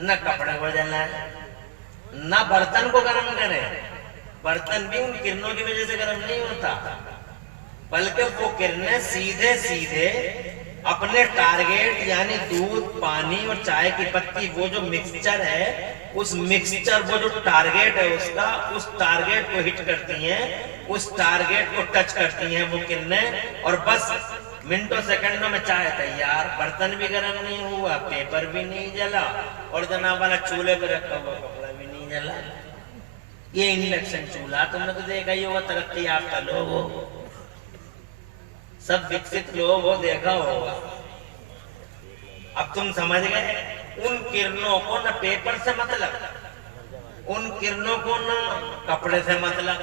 न कपड़े को जलाए, न बर्तन को गर्म करे। बर्तन भी उन किरणों की वजह से गर्म नहीं होता, बल्कि वो किरणें सीधे सीधे अपने टारगेट यानी दूध, पानी और चाय की पत्ती, वो जो मिक्सचर है, उस मिक्सचर, वो जो टारगेट है उसका, उस टारगेट को हिट करती हैं, उस टारगेट को टच करती हैं वो किरणें, और बस मिनटों सेकंडों में चाय तैयार। बर्तन भी गर्म नहीं हुआ, पेपर भी नहीं जला, और जनाब वाला चूल्हे पर रखा हुआ कपड़ा भी नहीं जला। ये इंडक्शन चूल्हा तुमने तो देखा ही होगा, तरक्की याफ्ता लोग हो, सब विकसित लोग हो, देखा होगा। अब तुम समझ गए, उन किरणों को न पेपर से मतलब, उन किरणों को न कपड़े से मतलब,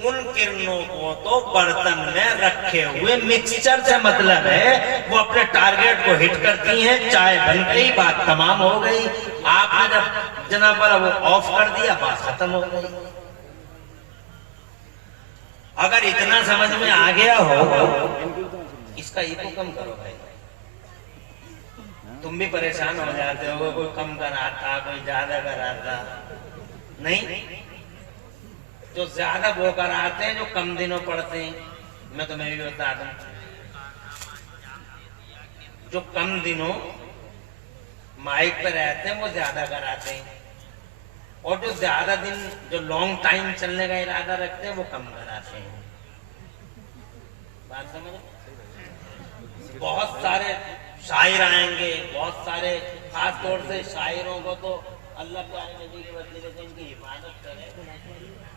उन किरणों को तो बर्तन में रखे हुए मिक्सचर से मतलब है। वो अपने टारगेट को हिट करती हैं, चाय बन गई, बात तमाम हो गई। आपने जब जनाब वाला वो ऑफ कर दिया, बात खत्म हो गई। अगर इतना समझ में आ गया हो, इसका इको कम करो भाई। तुम भी परेशान हो जाते हो, कोई कम कराता, कोई ज्यादा कराता। नहीं, जो ज्यादा वो कराते हैं, जो कम दिनों पढ़ते हैं, मैं तुम्हें भी बता दूं, जो कम दिनों माइक पे रहते हैं वो ज्यादा कराते हैं, और जो ज्यादा दिन, जो लॉन्ग टाइम चलने का इरादा रखते हैं, वो कम कराते हैं। बात समझ? बहुत सारे शायर आएंगे, बहुत सारे, खास तौर से शायरों को तो अल्लाह प्यारे नबी के वसीले से इनकी हिफाजत करे।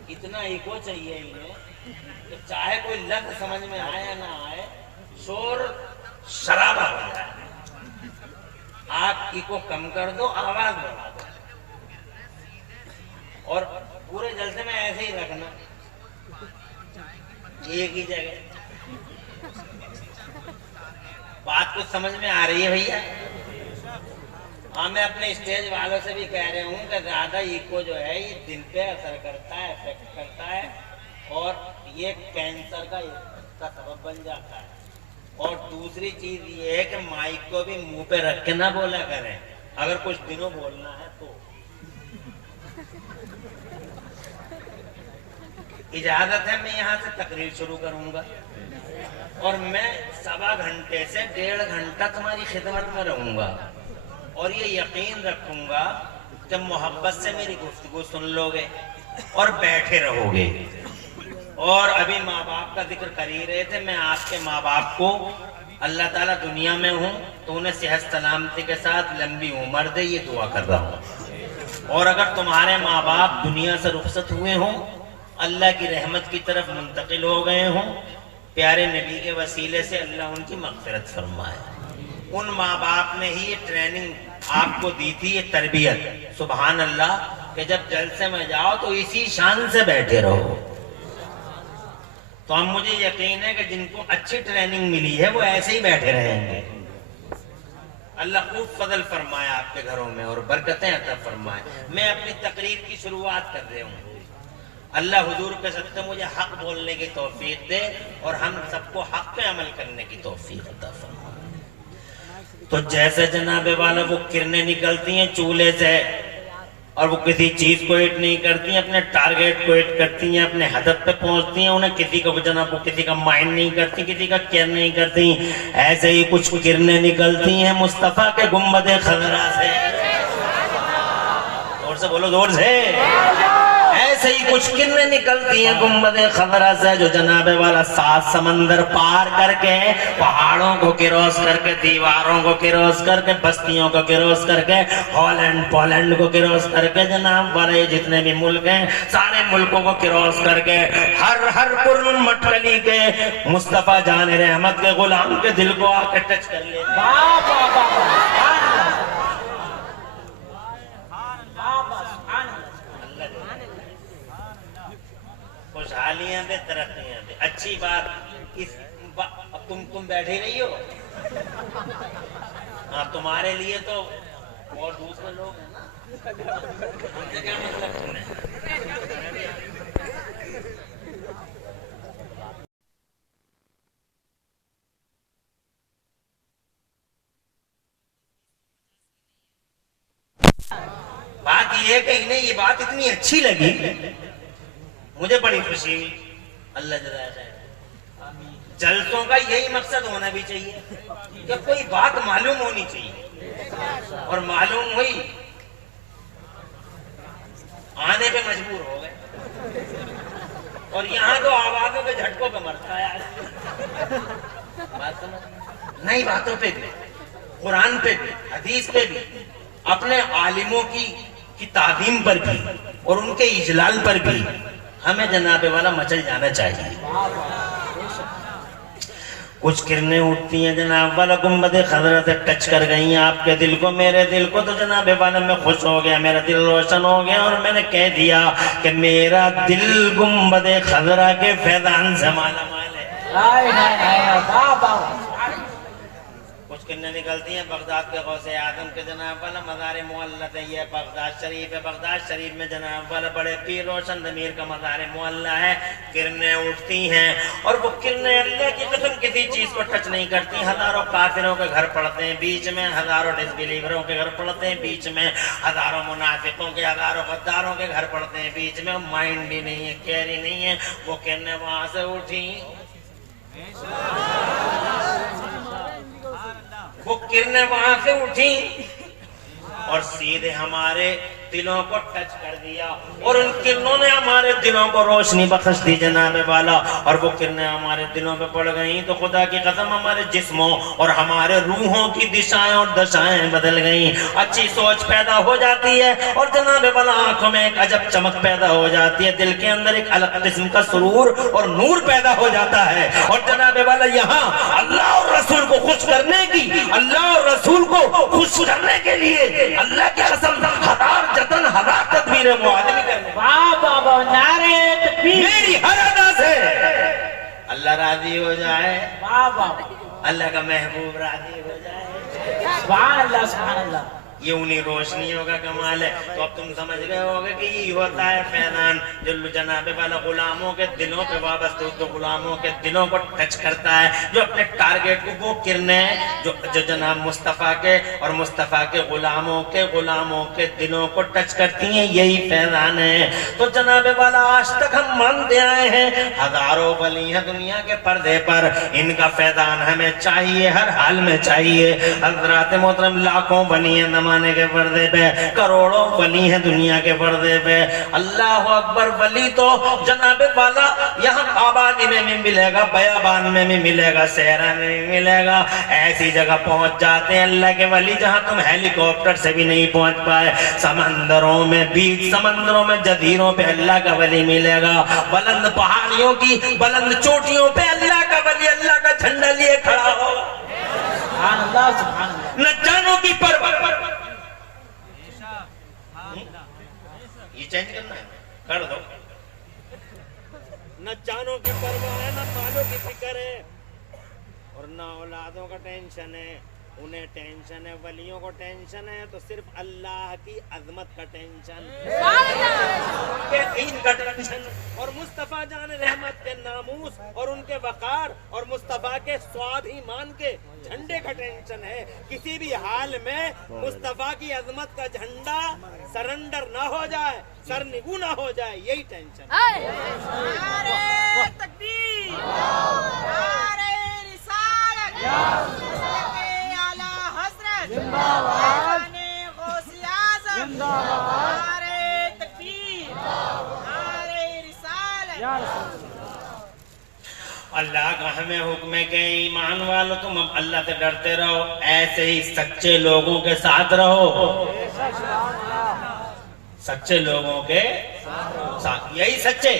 इतना इको चाहिए इन्हें कि चाहे कोई लफ्ज़ समझ में आए या ना आए, शोर शराबा हो जाए। आप इको कम कर दो, आवाज बढ़ा दो, और पूरे जलसे में ऐसे ही रखना, एक ही जगह। बात कुछ समझ में आ रही है भैया? हाँ, मैं अपने स्टेज वालों से भी कह रहा हूँ कि ज्यादा इको जो है ये दिल पे असर करता है, इफेक्ट करता है, और ये कैंसर का सबब बन जाता है। और दूसरी चीज ये है कि माइक को भी मुंह पे रख के ना बोला करें, अगर कुछ दिनों बोलना है तो। इजाजत है, मैं यहाँ से तकरीर शुरू करूंगा, और मैं 1.25 घंटे से 1.5 घंटा तुम्हारी खिदमत में रहूंगा, और ये यकीन रखूंगा कि मोहब्बत से मेरी गुफ्तगू सुन लोगे और बैठे रहोगे। और अभी माँ बाप का जिक्र कर ही रहे थे, मैं आपके माँ बाप को अल्लाह ताला दुनिया में हूँ तो उन्हें सेहत सलामती के साथ लंबी उम्र दे, ये दुआ कर रहा हूँ। और अगर तुम्हारे माँ बाप दुनिया से रुखसत हुए हों, अल्लाह की रहमत की तरफ मुंतकिल हो गए हों, प्यारे नबी के वसीले से अल्लाह उनकी मग़फ़िरत फरमाए। उन माँ बाप ने ही ये ट्रेनिंग आपको दी थी, ये तरबियत, सुभान अल्लाह, कि जब जलसे में जाओ तो इसी शान से बैठे रहो। तो हम, मुझे यकीन है कि जिनको अच्छी ट्रेनिंग मिली है वो ऐसे ही बैठे रहेंगे। अल्लाह खूब फजल फरमाए आपके घरों में और बरकतें अता फरमाए। मैं अपनी तकरीर की शुरुआत कर रहा हूँ। अल्लाह हुजूर के सदक़े मुझे हक बोलने की तौफीक दे और हम सबको हक पे अमल करने की तौफीक अता फरमाए। तो जैसे जनाबे वाला वो किरणें निकलती हैं चूल्हे से, और वो किसी चीज को हिट नहीं करती, अपने टारगेट को हिट करती हैं, अपने हदफ पे पहुंचती हैं, उन्हें किसी को जनाब, वो किसी का माइंड नहीं करती, किसी का केयर नहीं करती। ऐसे ही कुछ किरणें निकलती हैं मुस्तफा के गुंबदे खजरा से। जोर से बोलो, जोर से। ऐसे ही कुछ किरणें निकलती हैं गुंबदे खजरा से, जो जनाबे वाला 7 समंदर पार करके, पहाड़ों को क्रॉस करके, दीवारों को क्रॉस करके, बस्तियों को क्रॉस करके, हॉलैंड पोलैंड को क्रॉस करके, जनाब वाले जितने भी मुल्क हैं सारे मुल्कों को क्रॉस करके, हर पुर मटकली के मुस्तफा जान रहमत के गुलाम के दिल को आके टच कर ले। खुशहालियां दे, तरक्कियां दे। अच्छी बात इस अब तुम बैठे रही हो। हाँ, तुम्हारे लिए तो और दूसरे लोग हैं ना, उनसे क्या मतलब तुम्हें? बात ये है कि इन्हें ये बात इतनी अच्छी लगी, मुझे बड़ी खुशी हुई। अल्लाह जज़ाए खैर। जलसों का यही मकसद होना भी चाहिए कि कोई बात मालूम होनी चाहिए, और मालूम हुई, आने पे मजबूर हो गए। और यहाँ तो आवाजों के झटकों पे मरता है बात समझ, नई बातों पे भी, कुरान पे भी, हदीस पे भी, अपने आलिमों की ताज़ीम पर भी और उनके इजलाल पर भी हमें जनाबे वाला मचल जाना चाहिए। कुछ किरणें उठती हैं जनाब वाला, गुंबद खजरा से टच कर गई आपके दिल को, मेरे दिल को, तो जनाबे वाला मैं खुश हो गया, मेरा दिल रोशन हो गया, और मैंने कह दिया कि मेरा दिल गुंबद खजरा के फैजान से माला माल है। कुछ किरणें निकलती हैं बगदाद के गौसे आदम के जनाब वाला, मज़ार मुअल्लत है ये बगदाद शरीफ है। बगदाद शरीफ में जनाब वाला बड़े पीर रोशन ज़मीर का मज़ार मुअल्ला है। किरणें उठती हैं, और वो किरणें अल्लाह की कसम किसी चीज को टच नहीं करती। हजारों काफिरों के घर पड़ते हैं बीच में, हजारों डिसबिलीवरों के घर पड़ते हैं बीच में, हजारों मुनाफिकों के, हजारों गद्दारों के घर पड़ते हैं बीच में। माइंड ही नहीं है, केयर ही नहीं है। वो किरणें वहां से उठी, वो किरणें वहां से उठी और सीधे हमारे दिलों को टच कर दिया, और उन किरणों ने हमारे दिलों को रोशनी बख्श दी जनाबे वाला। और वो किरणें हमारे दिलों पे पड़ गई तो खुदा की कसम हमारे जिस्मों और हमारे रूहों की दिशाएं और दशाएं बदल गई। अच्छी सोच पैदा हो जाती है, और जनाबे वाला आंखों में एक अजब चमक पैदा हो जाती है, दिल के अंदर एक अलग किस्म का सुरूर और नूर पैदा हो जाता है। और जनाबे वाला यहाँ अल्लाह और रसूल को खुश करने की, अल्लाह और रसूल को खुश करने के लिए अल्लाह की कसम हजार तदबीरें मुआदमी करने, नारे तकबीर, मेरी हर अदा से अल्लाह राजी हो जाए, अल्लाह का महबूब राजी हो जाए। सुभान अल्लाह, सुभान अल्लाह। ये उन्हीं रोशनियों का कमाल है। तो अब तुम समझ गए होगे कि ये होता है फैजान जो जनाबे वाला गुलामों के दिलों पे वाबस्ता, तो गुलामों के दिलों को टच करता है, जो अपने टारगेट को, वो किरणें जो जनाब मुस्तफ़ा के और मुस्तफ़ा के गुलामों के दिलों को टच करती हैं, यही फैजान है। तो जनाबे वाला आज तक हम मानते आए हैं, हजारों वली हैं दुनिया के पर्दे पर, इनका फैजान हमें चाहिए, हर हाल में चाहिए। हज़रात मोहतरम लाखों वली हैं के पर्दे पे, करोड़ों वली हैं दुनिया के पर्दे पे। अल्लाह अकबर। वली तो जनाबे वाला यहाँ आबादी में भी मिलेगा, बयाबान में भी मिलेगा, सहरा में भी मिलेगा। ऐसी जगह पहुंच जाते हैं अल्लाह के वली जहाँ तुम हेलीकॉप्टर से भी नहीं पहुंच पाए। समंदरों में, बीच समंदरों में, जजीरों पे अल्लाह का वली मिलेगा। बुलंद पहाड़ियों की बुलंद चोटियों पे अल्लाह का वली अल्लाह का झंडा लिए खड़ा हो। न जानों की परवाह, ये चेंज करना है, कर दो। न जानों की परवाह है, न मालों की फिक्र है, और न औलादों का टेंशन है। उन्हें टेंशन है, वलियों को टेंशन है तो सिर्फ अल्लाह की अजमत का टेंशन, उनके दीन का टेंशन, और मुस्तफा जान रहमत के नामूस और उनके वकार और मुस्तफा के स्वाभिमान के झंडे का टेंशन है। किसी भी हाल में मुस्तफा की अजमत का झंडा सरेंडर ना हो जाए, सरनिगू ना हो जाए, यही टेंशन। अल्लाह का हमें हुक्म है कि ईमान वालों तुम अब अल्लाह से डरते रहो, ऐसे ही सच्चे लोगों के साथ रहो, सच्चे लोगों के साथ, यही सच्चे।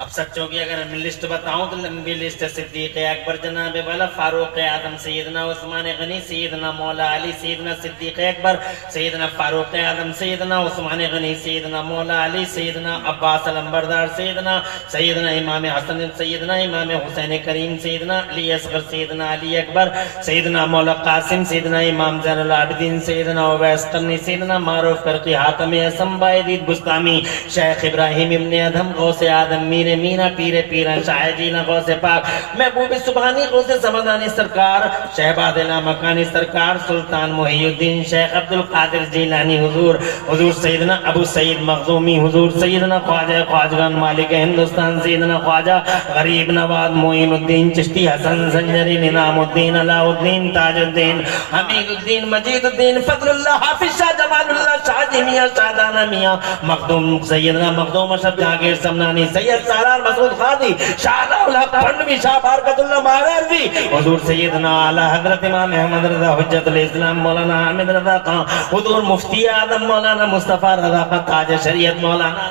अब सच्चों की अगर मैं लिस्ट बताऊं तो लंबी लिस्ट है। सिद्दीक अकबर जनाबे वाला, फारूक आदम, सैयदना उस्मान गनी, सैयदना मौला अली, सैयदना सिद्दीक अकबर, सैयदना फारूक आदम, सैयदना उस्मान गनी, सैयदना मौला अली, सैयदना अब्बास अलंबरदार, सैयदना इमाम हसन, सैयदना इमाम हुसैन करीम, सैयदना अली असगर, सैयदना अली अकबर, सैयदना मौला कासिम, सैयदना इमाम ज़ैनुल आबिदीन, सैयदना उवैस करनी, सैयदना मारूफ करकी, हातम असम बायदीद बुस्तामी, शेख इब्राहिम इब्ने अदहम, गौसे आदम, मीर मीर मीना पीरे पीरा शाह जी न गौसे पाक महबूब सुभानी गौसे समदानी सरकार शहबादिला मकानी सरकार सुल्तान मुहियुद्दीन शेख अब्दुल कादिर जिलानी हुजूर हुजूर सैयदना अबू सईद मखदूमी हुजूर सैयदना ख्वाजा ख्वाजगान मालिक हिंदुस्तान सैयदना ख्वाजा गरीब नवाज मोइनुद्दीन चिश्ती हसन संजरी निजामुद्दीन अलाउद्दीन ताजुद्दीन हमीदुद्दीन मजीदुद्दीन फजलुल्लाह हाफिज शाह जमालुल्लाह शाह मियां शादाना मियां मखदूम सैयदना मखदूम अशरफ जहांगीर समनानी सैयद सालार मसूद खादी शाहउल हक पन्नवी शाह बरकतुल्लाह महाराजी हुजूर सैयदना आला हजरत इमाम अहमद रजा हुज्जतुल इस्लाम मौलाना हामिद रजा खान हुजूर मुफ्ती आजम मौलाना मुस्तफा रजा खान ताज शरीयत मौलाना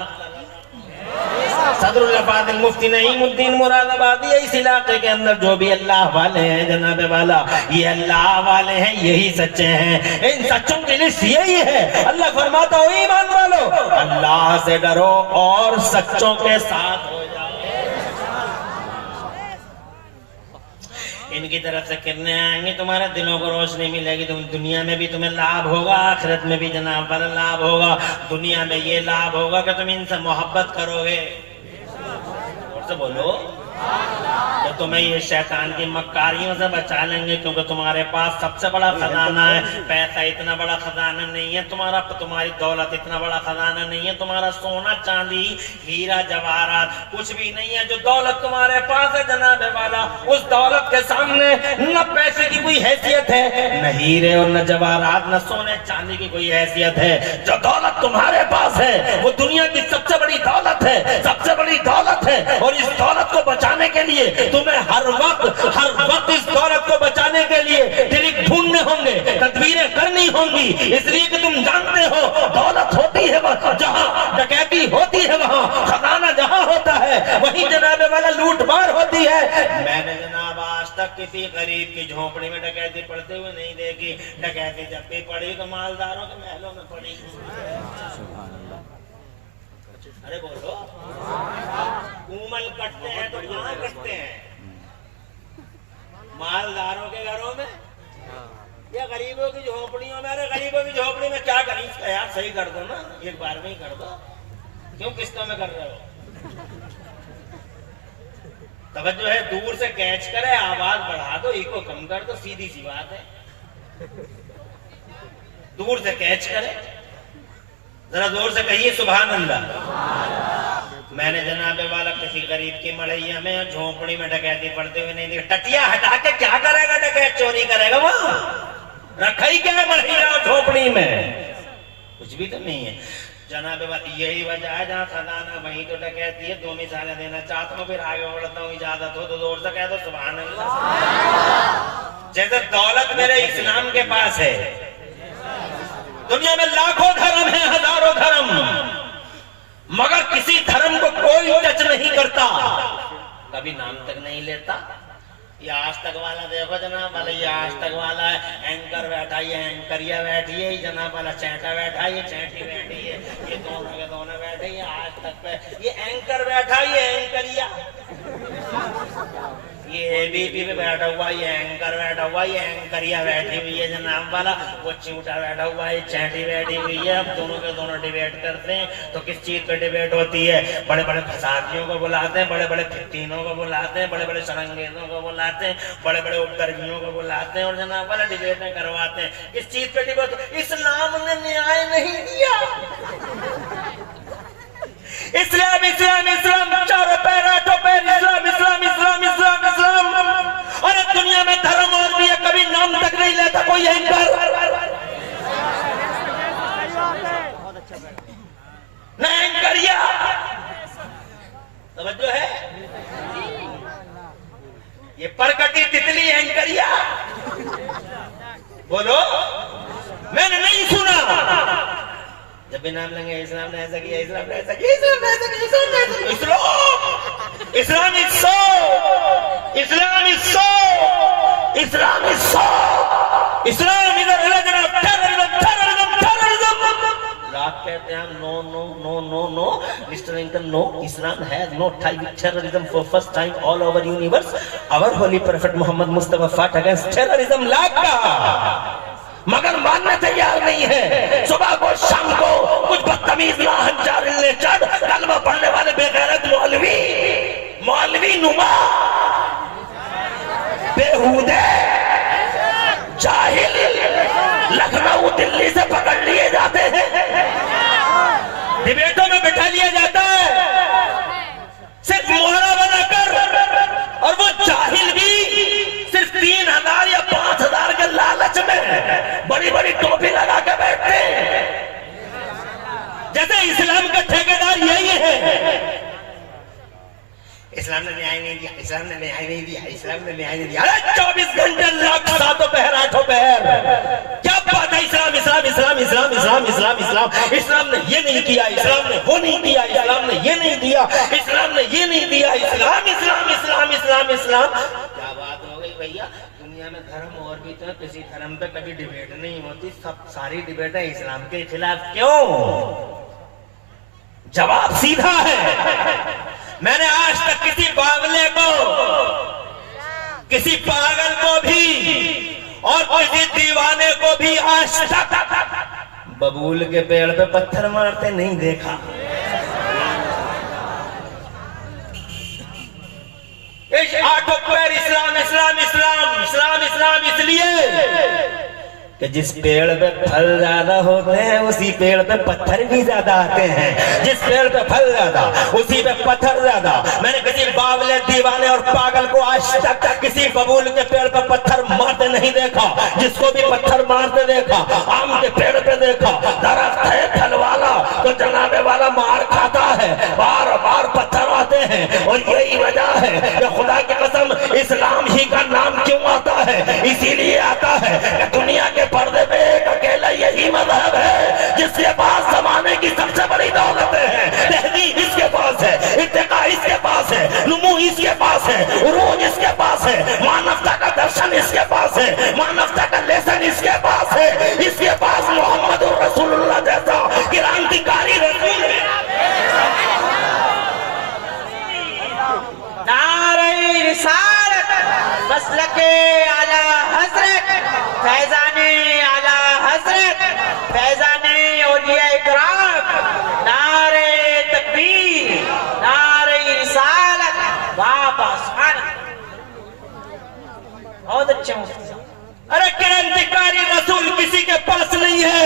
सदरुल फादिल मुफ्ती नईमुद्दीन मुरादाबादी इस इलाके के अंदर जो भी अल्लाह वाले हैं जनाबे वाला ये अल्लाह वाले हैं यही सच्चे हैं इन सच्चों की लिस्ट यही है अल्लाह फरमाता हो ईमान वालो अल्लाह से डरो और सच्चों के साथ हो जाओ इनकी तरफ से किरणें आएंगी तुम्हारे दिलों को रोशनी मिलेगी तुम दुनिया में भी तुम्हें लाभ होगा आखिरत में भी जनाब पर लाभ होगा दुनिया में ये लाभ होगा कि तुम इनसे मोहब्बत करोगे तो बोलो तो तुम्हें ये शैतान की मक्कारियों से बचा लेंगे क्योंकि तुम्हारे पास सबसे बड़ा खजाना है पैसा इतना बड़ा खजाना नहीं है तुम्हारी दौलत इतना बड़ा खजाना नहीं है तुम्हारा सोना चांदी हीरा जवाहरात कुछ भी नहीं है जो दौलत तुम्हारे पास है जनाबे वाला उस दौलत के सामने न पैसे की कोई हैसियत है न हीरे और न जवाहरात न सोने चांदी की कोई हैसियत है जो दौलत तुम्हारे पास है वो दुनिया की सबसे बड़ी दौलत है सबसे बड़ी दौलत है और इस दौलत को बचाने के लिए तुम्हें हर वक्त इस दौलत को बचाने के लिए ट्रिक ढूंढने होंगे तदबीरें करनी होंगी इसलिए कि तुम जानते हो दौलत होती है वहां जहां डकैती होती है वहां खजाना जहां होता है वहीं जनाबे वाला लूटमार होती है मैंने जनाब आज तक किसी गरीब की झोपड़ी में डकैती पड़ते हुए नहीं देखी डकैती जब भी पड़ी तो मालदारों के महलों में पड़ी अरे बोलो कूमल कटते हैं तो कहाँ कटते हैं मालदारों के घरों में या गरीबों की झोपड़ियों में अरे गरीबों की झोपड़ी में क्या करें इसका यार सही कर दो ना एक बार में ही कर दो क्यों किस्तों में कर रहे हो तवज्जो है दूर से कैच करे आवाज बढ़ा दो इको कम कर दो सीधी सी बात है दूर से कैच करे जरा जोर से कहिए सुभान अल्लाह मैंने जनाबे वाला किसी गरीब की मड़ैया में झोपड़ी में डकैती पड़ते हुए नहीं देखा टटिया हटा के क्या करेगा डकैत चोरी करेगा वो रखा ही क्या है मड़ैया और झोपड़ी में कुछ भी तो नहीं है जनाबे वाला यही वजह है जहाँ खजाना वही तो डकैती है दो मिसालें देना चाहता हूँ फिर आगे बढ़ता हूँ इजाजत हो तो जोर से कह दो सुभान अल्लाह जैसे दौलत मेरे इस्लाम के पास है दुनिया में लाखों धर्म है हजारों धर्म मगर किसी धर्म को कोई टच नहीं करता कभी नाम तक नहीं लेता ये आज तक वाला देखो जनाब वाला ये आज तक वाला है एंकर बैठा ये एंकरिया बैठी है जनाब वाला चैटा बैठा ये चैटी बैठी है ये दोनों के दोनों बैठे ये आज तक पे ये एंकर बैठा ये एंकरिया ये एबीपी पे बैठा हुआ ये एंकर बैठा हुआ ये एंकरिया बैठी हुई है जनाब वाला वो चिमटा बैठा हुआ है चैटी बैठी हुई है अब दोनों के दोनों डिबेट करते हैं तो किस चीज पे डिबेट होती है बड़े बड़े फसादियों को बुलाते हैं बड़े बड़े फित्तीनों को बुलाते हैं बड़े बड़े सरंगेजों को बुलाते हैं बड़े बड़े उपद्रवियों को बुलाते हैं और जनाब वाला डिबेटें करवाते हैं किस चीज पे डिबेट इस्लाम ने न्याय नहीं दिया इस्लाम इस्लाम इस्लाम चारों पैर आठों पैर इस्लाम इस्लाम इस्लाम इस्लाम इस्लाम और दुनिया में धर्म और भी कभी नाम तक नहीं लेता कोई एंकर न एंकरिया तवज्जो है ये परकटी तितली एंकरिया बोलो मैंने नहीं सुना जब भी नाम लेंगे इस्लाम ने ऐसा किया इस्लाम ने ऐसा किया इस्लाम ने ऐसा किया इस्लाम ने ऐसा किया Islam is so Islam is so Islam is so Islam is a religion of terrorism terrorism terrorism रात कहते हैं no no no no no mister Lincoln no Islam has no tie with terrorism for first time all over universe our holy prophet Mohammad Mustafa fought against terrorism Laka मगर मानने तैयार नहीं है सुबह को शाम को कुछ बदतमीज लाहनचार कलमा पढ़ने वाले बेगैरत मौलवी नहीं दिया, इस्लाम ने न्याय नहीं दिया, इस्लाम ने न्याय नहीं दिया। अरे 24 घंटे लाख सातों पहर आठों पहर, क्या बात है? इस्लाम इस्लाम इस्लाम इस्लाम इस्लाम इस्लाम इस्लाम, इस्लाम ने ये नहीं किया, इस्लाम ने वो नहीं दिया, इस्लाम ने ये नहीं दिया, इस्लाम ने ये नहीं दिया, इस्लाम इस्लाम इस्लाम इस्लाम इस्लाम। क्या बात हो गई भैया? दुनिया में धर्म और भी तो किसी धर्म पे कभी डिबेट नहीं होती, सब सारी डिबेटें इस्लाम के खिलाफ क्यों? जवाब सीधा है। मैंने आज तक किसी बावले को, किसी पागल को भी और किसी दीवाने को भी आज तक बबूल के पेड़ पे पत्थर मारते नहीं देखा। आठों पैर इस्लाम इस्लाम इस्लाम इस्लाम इस्लाम इसलिए कि जिस पेड़ पे फल ज्यादा होते हैं उसी पेड़ पे पत्थर भी ज्यादा आते हैं। जिस पेड़ पे फल ज्यादा उसी पे पत्थर ज्यादा। मैंने किसी बावले दीवाने और पागल को आज तक किसी बबूल के पेड़ पे पत्थर मारते नहीं देखा। जिसको भी पत्थर मारते देखा, आम के पेड़ पे देखा, दरख्त है फल वाला तो जनाबे वाला मार खाता है, बार बार पत्थर आते हैं। और यही वजह है कि खुदा की कसम इस्लाम ही का नाम क्यों आता है? इसीलिए आता है कि दुनिया के पर्दे पे एक अकेला यही मजहब है जिसके पास जमाने की सबसे बड़ी दौलतें हैं। तहजीब इसके पास है, इत्तेका इसके पास है, नुमू इसके पास है, उरूज इसके पास है, मानवता का दर्शन इसके पास है, मानवता का लेसन इसके पास है। इसके पास मोहम्मद रसूलुल्लाह जैसा क्रांतिकारी रसूल है। नारे रिसालत, मसलके आला हजरत, फैजाने आला हजरत, फैजाने औलिया इकराम, नारे तकबीर, नारे रिसालत, वापस बहुत अच्छे। अरे क्रांतिकारी रसूल किसी के पास नहीं है।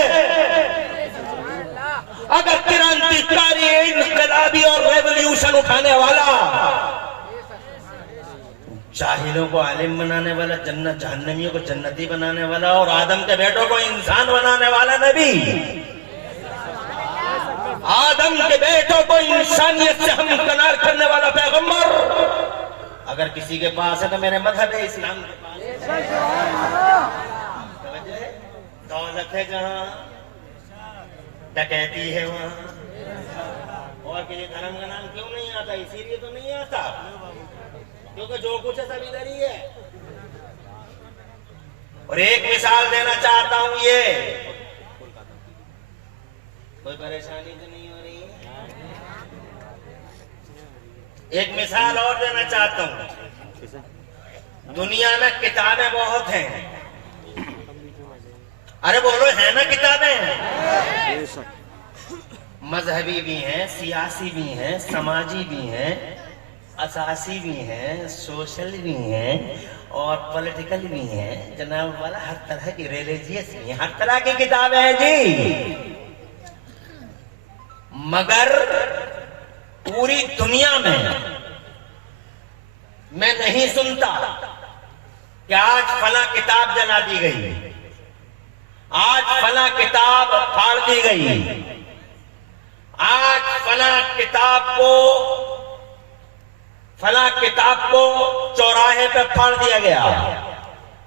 अगर क्रांतिकारी इनकलाबी और रेवोल्यूशन उठाने वाला, जाहिलों को आलिम बनाने वाला, जन्नत जहन्नमियों को जन्नती बनाने वाला और आदम के बेटों को इंसान बनाने वाला नबी, आदम के बेटों को इंसानियत से हमकनार करने वाला पैगंबर अगर किसी के पास है तो मेरे मजहब है इस्लाम के पास। दौलत है जहां, डकैती है वहां, और किसी धर्म का नाम क्यों नहीं आता? इसीलिए तो नहीं आता क्योंकि जो कुछ है सब इधर ही है। और एक मिसाल देना चाहता हूं, ये कोई परेशानी तो नहीं हो रही है? एक मिसाल और देना चाहता हूं। दुनिया में किताबें बहुत हैं। अरे बोलो, है ना किताबें? मजहबी भी हैं, सियासी भी हैं, समाजी भी हैं, असासी भी हैं, सोशल भी हैं और पॉलिटिकल भी हैं। जनाब वाला हर तरह की, रिलीजियस भी हैं, हर तरह की किताबें हैं जी। मगर पूरी दुनिया में मैं नहीं सुनता कि आज फला किताब जला दी गई, आज फला किताब फाड़ दी गई, आज फला किताब को चौराहे पे फाड़ दिया गया,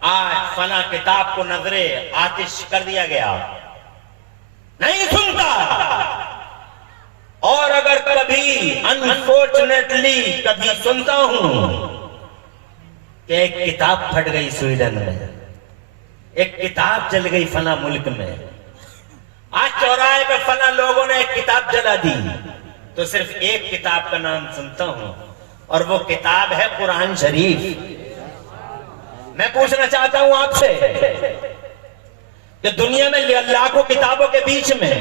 आज फला किताब को नजरे आतिश कर दिया गया। नहीं सुनता। और अगर कभी अनफॉर्चुनेटली कभी सुनता हूं कि एक किताब फट गई स्वीडन में, एक किताब जल गई फला मुल्क में, आज चौराहे पे फला लोगों ने एक किताब जला दी, तो सिर्फ एक किताब का नाम सुनता हूं और वो किताब है कुरान शरीफ। मैं पूछना चाहता हूं आपसे कि दुनिया में लाखों किताबों के बीच में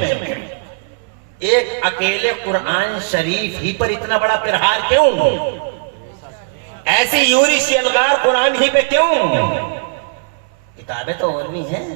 एक अकेले कुरान शरीफ ही पर इतना बड़ा प्रहार क्यों? ऐसी यूरिश अलगार कुरान ही पे क्यों? किताबें तो और भी हैं,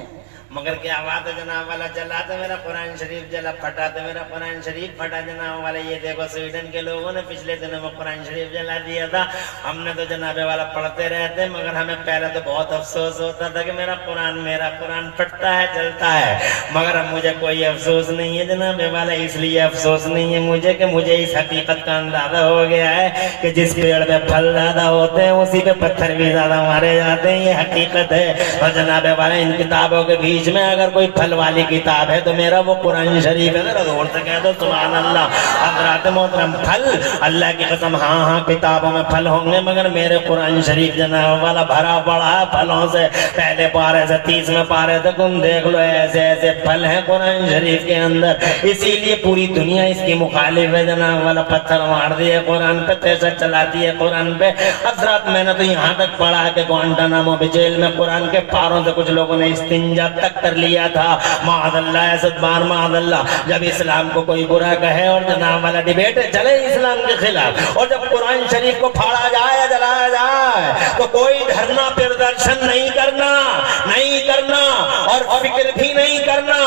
मगर क्या बात है जनाब वाला, जला तो मेरा कुरान शरीफ जला, फटा तो मेरा कुरान शरीफ फटा जनाब वाला। ये देखो स्वीडन के लोगों ने पिछले दिनों में कुरान शरीफ जला दिया था। हमने तो जनाबे वाला पढ़ते रहते, मगर हमें पहले तो बहुत अफसोस होता था कि मेरा कुरान फटता है, जलता है। मगर अब मुझे कोई अफसोस नहीं है जनाबे वाला। इसलिए अफसोस नहीं है मुझे कि मुझे इस हकीकत का अंदाजा हो गया है कि जिस पेड़ में फल ज्यादा होते हैं उसी पे पत्थर भी ज्यादा मारे जाते हैं। ये हकीकत है। और जनाबे वाले इन किताबों के बीच में अगर कोई फल वाली किताब है तो मेरा वो कुरान शरीफ है। जरा जोर से कह दो सुभान अल्लाह। हज़रात मोहतरम, फल अल्लाह की कसम, हाँ किताबों में फल होंगे, मगर मेरे कुरान शरीफ जनाब वाला भरा पड़ा है फलों से। पहले पारे से 30 में पारे तक तुम देख लो, ऐसे ऐसे फल हैं कुरान शरीफ के अंदर। इसीलिए पूरी दुनिया इसकी मुखालिफ है जनाब वाला। पत्थर मार दिए कुरान पे, तहसत चलाती है कुरान पे। हज़रात मैंने तो यहाँ तक पढ़ा कि गुआंटानामो बे जेल में कुरान के पारों से कुछ लोगों ने इस्तिंजा तक कर लिया था। माअज़ल्लाह, ऐसदबार माअज़ल्लाह। जब इस्लाम को कोई बुरा कहे और जनाब वाला डिबेट चले इस्लाम के खिलाफ, और जब कुरान शरीफ को फाड़ा जाए या जलाया जाए तो कोई धरना प्रदर्शन नहीं करना और फिक्र भी नहीं करना।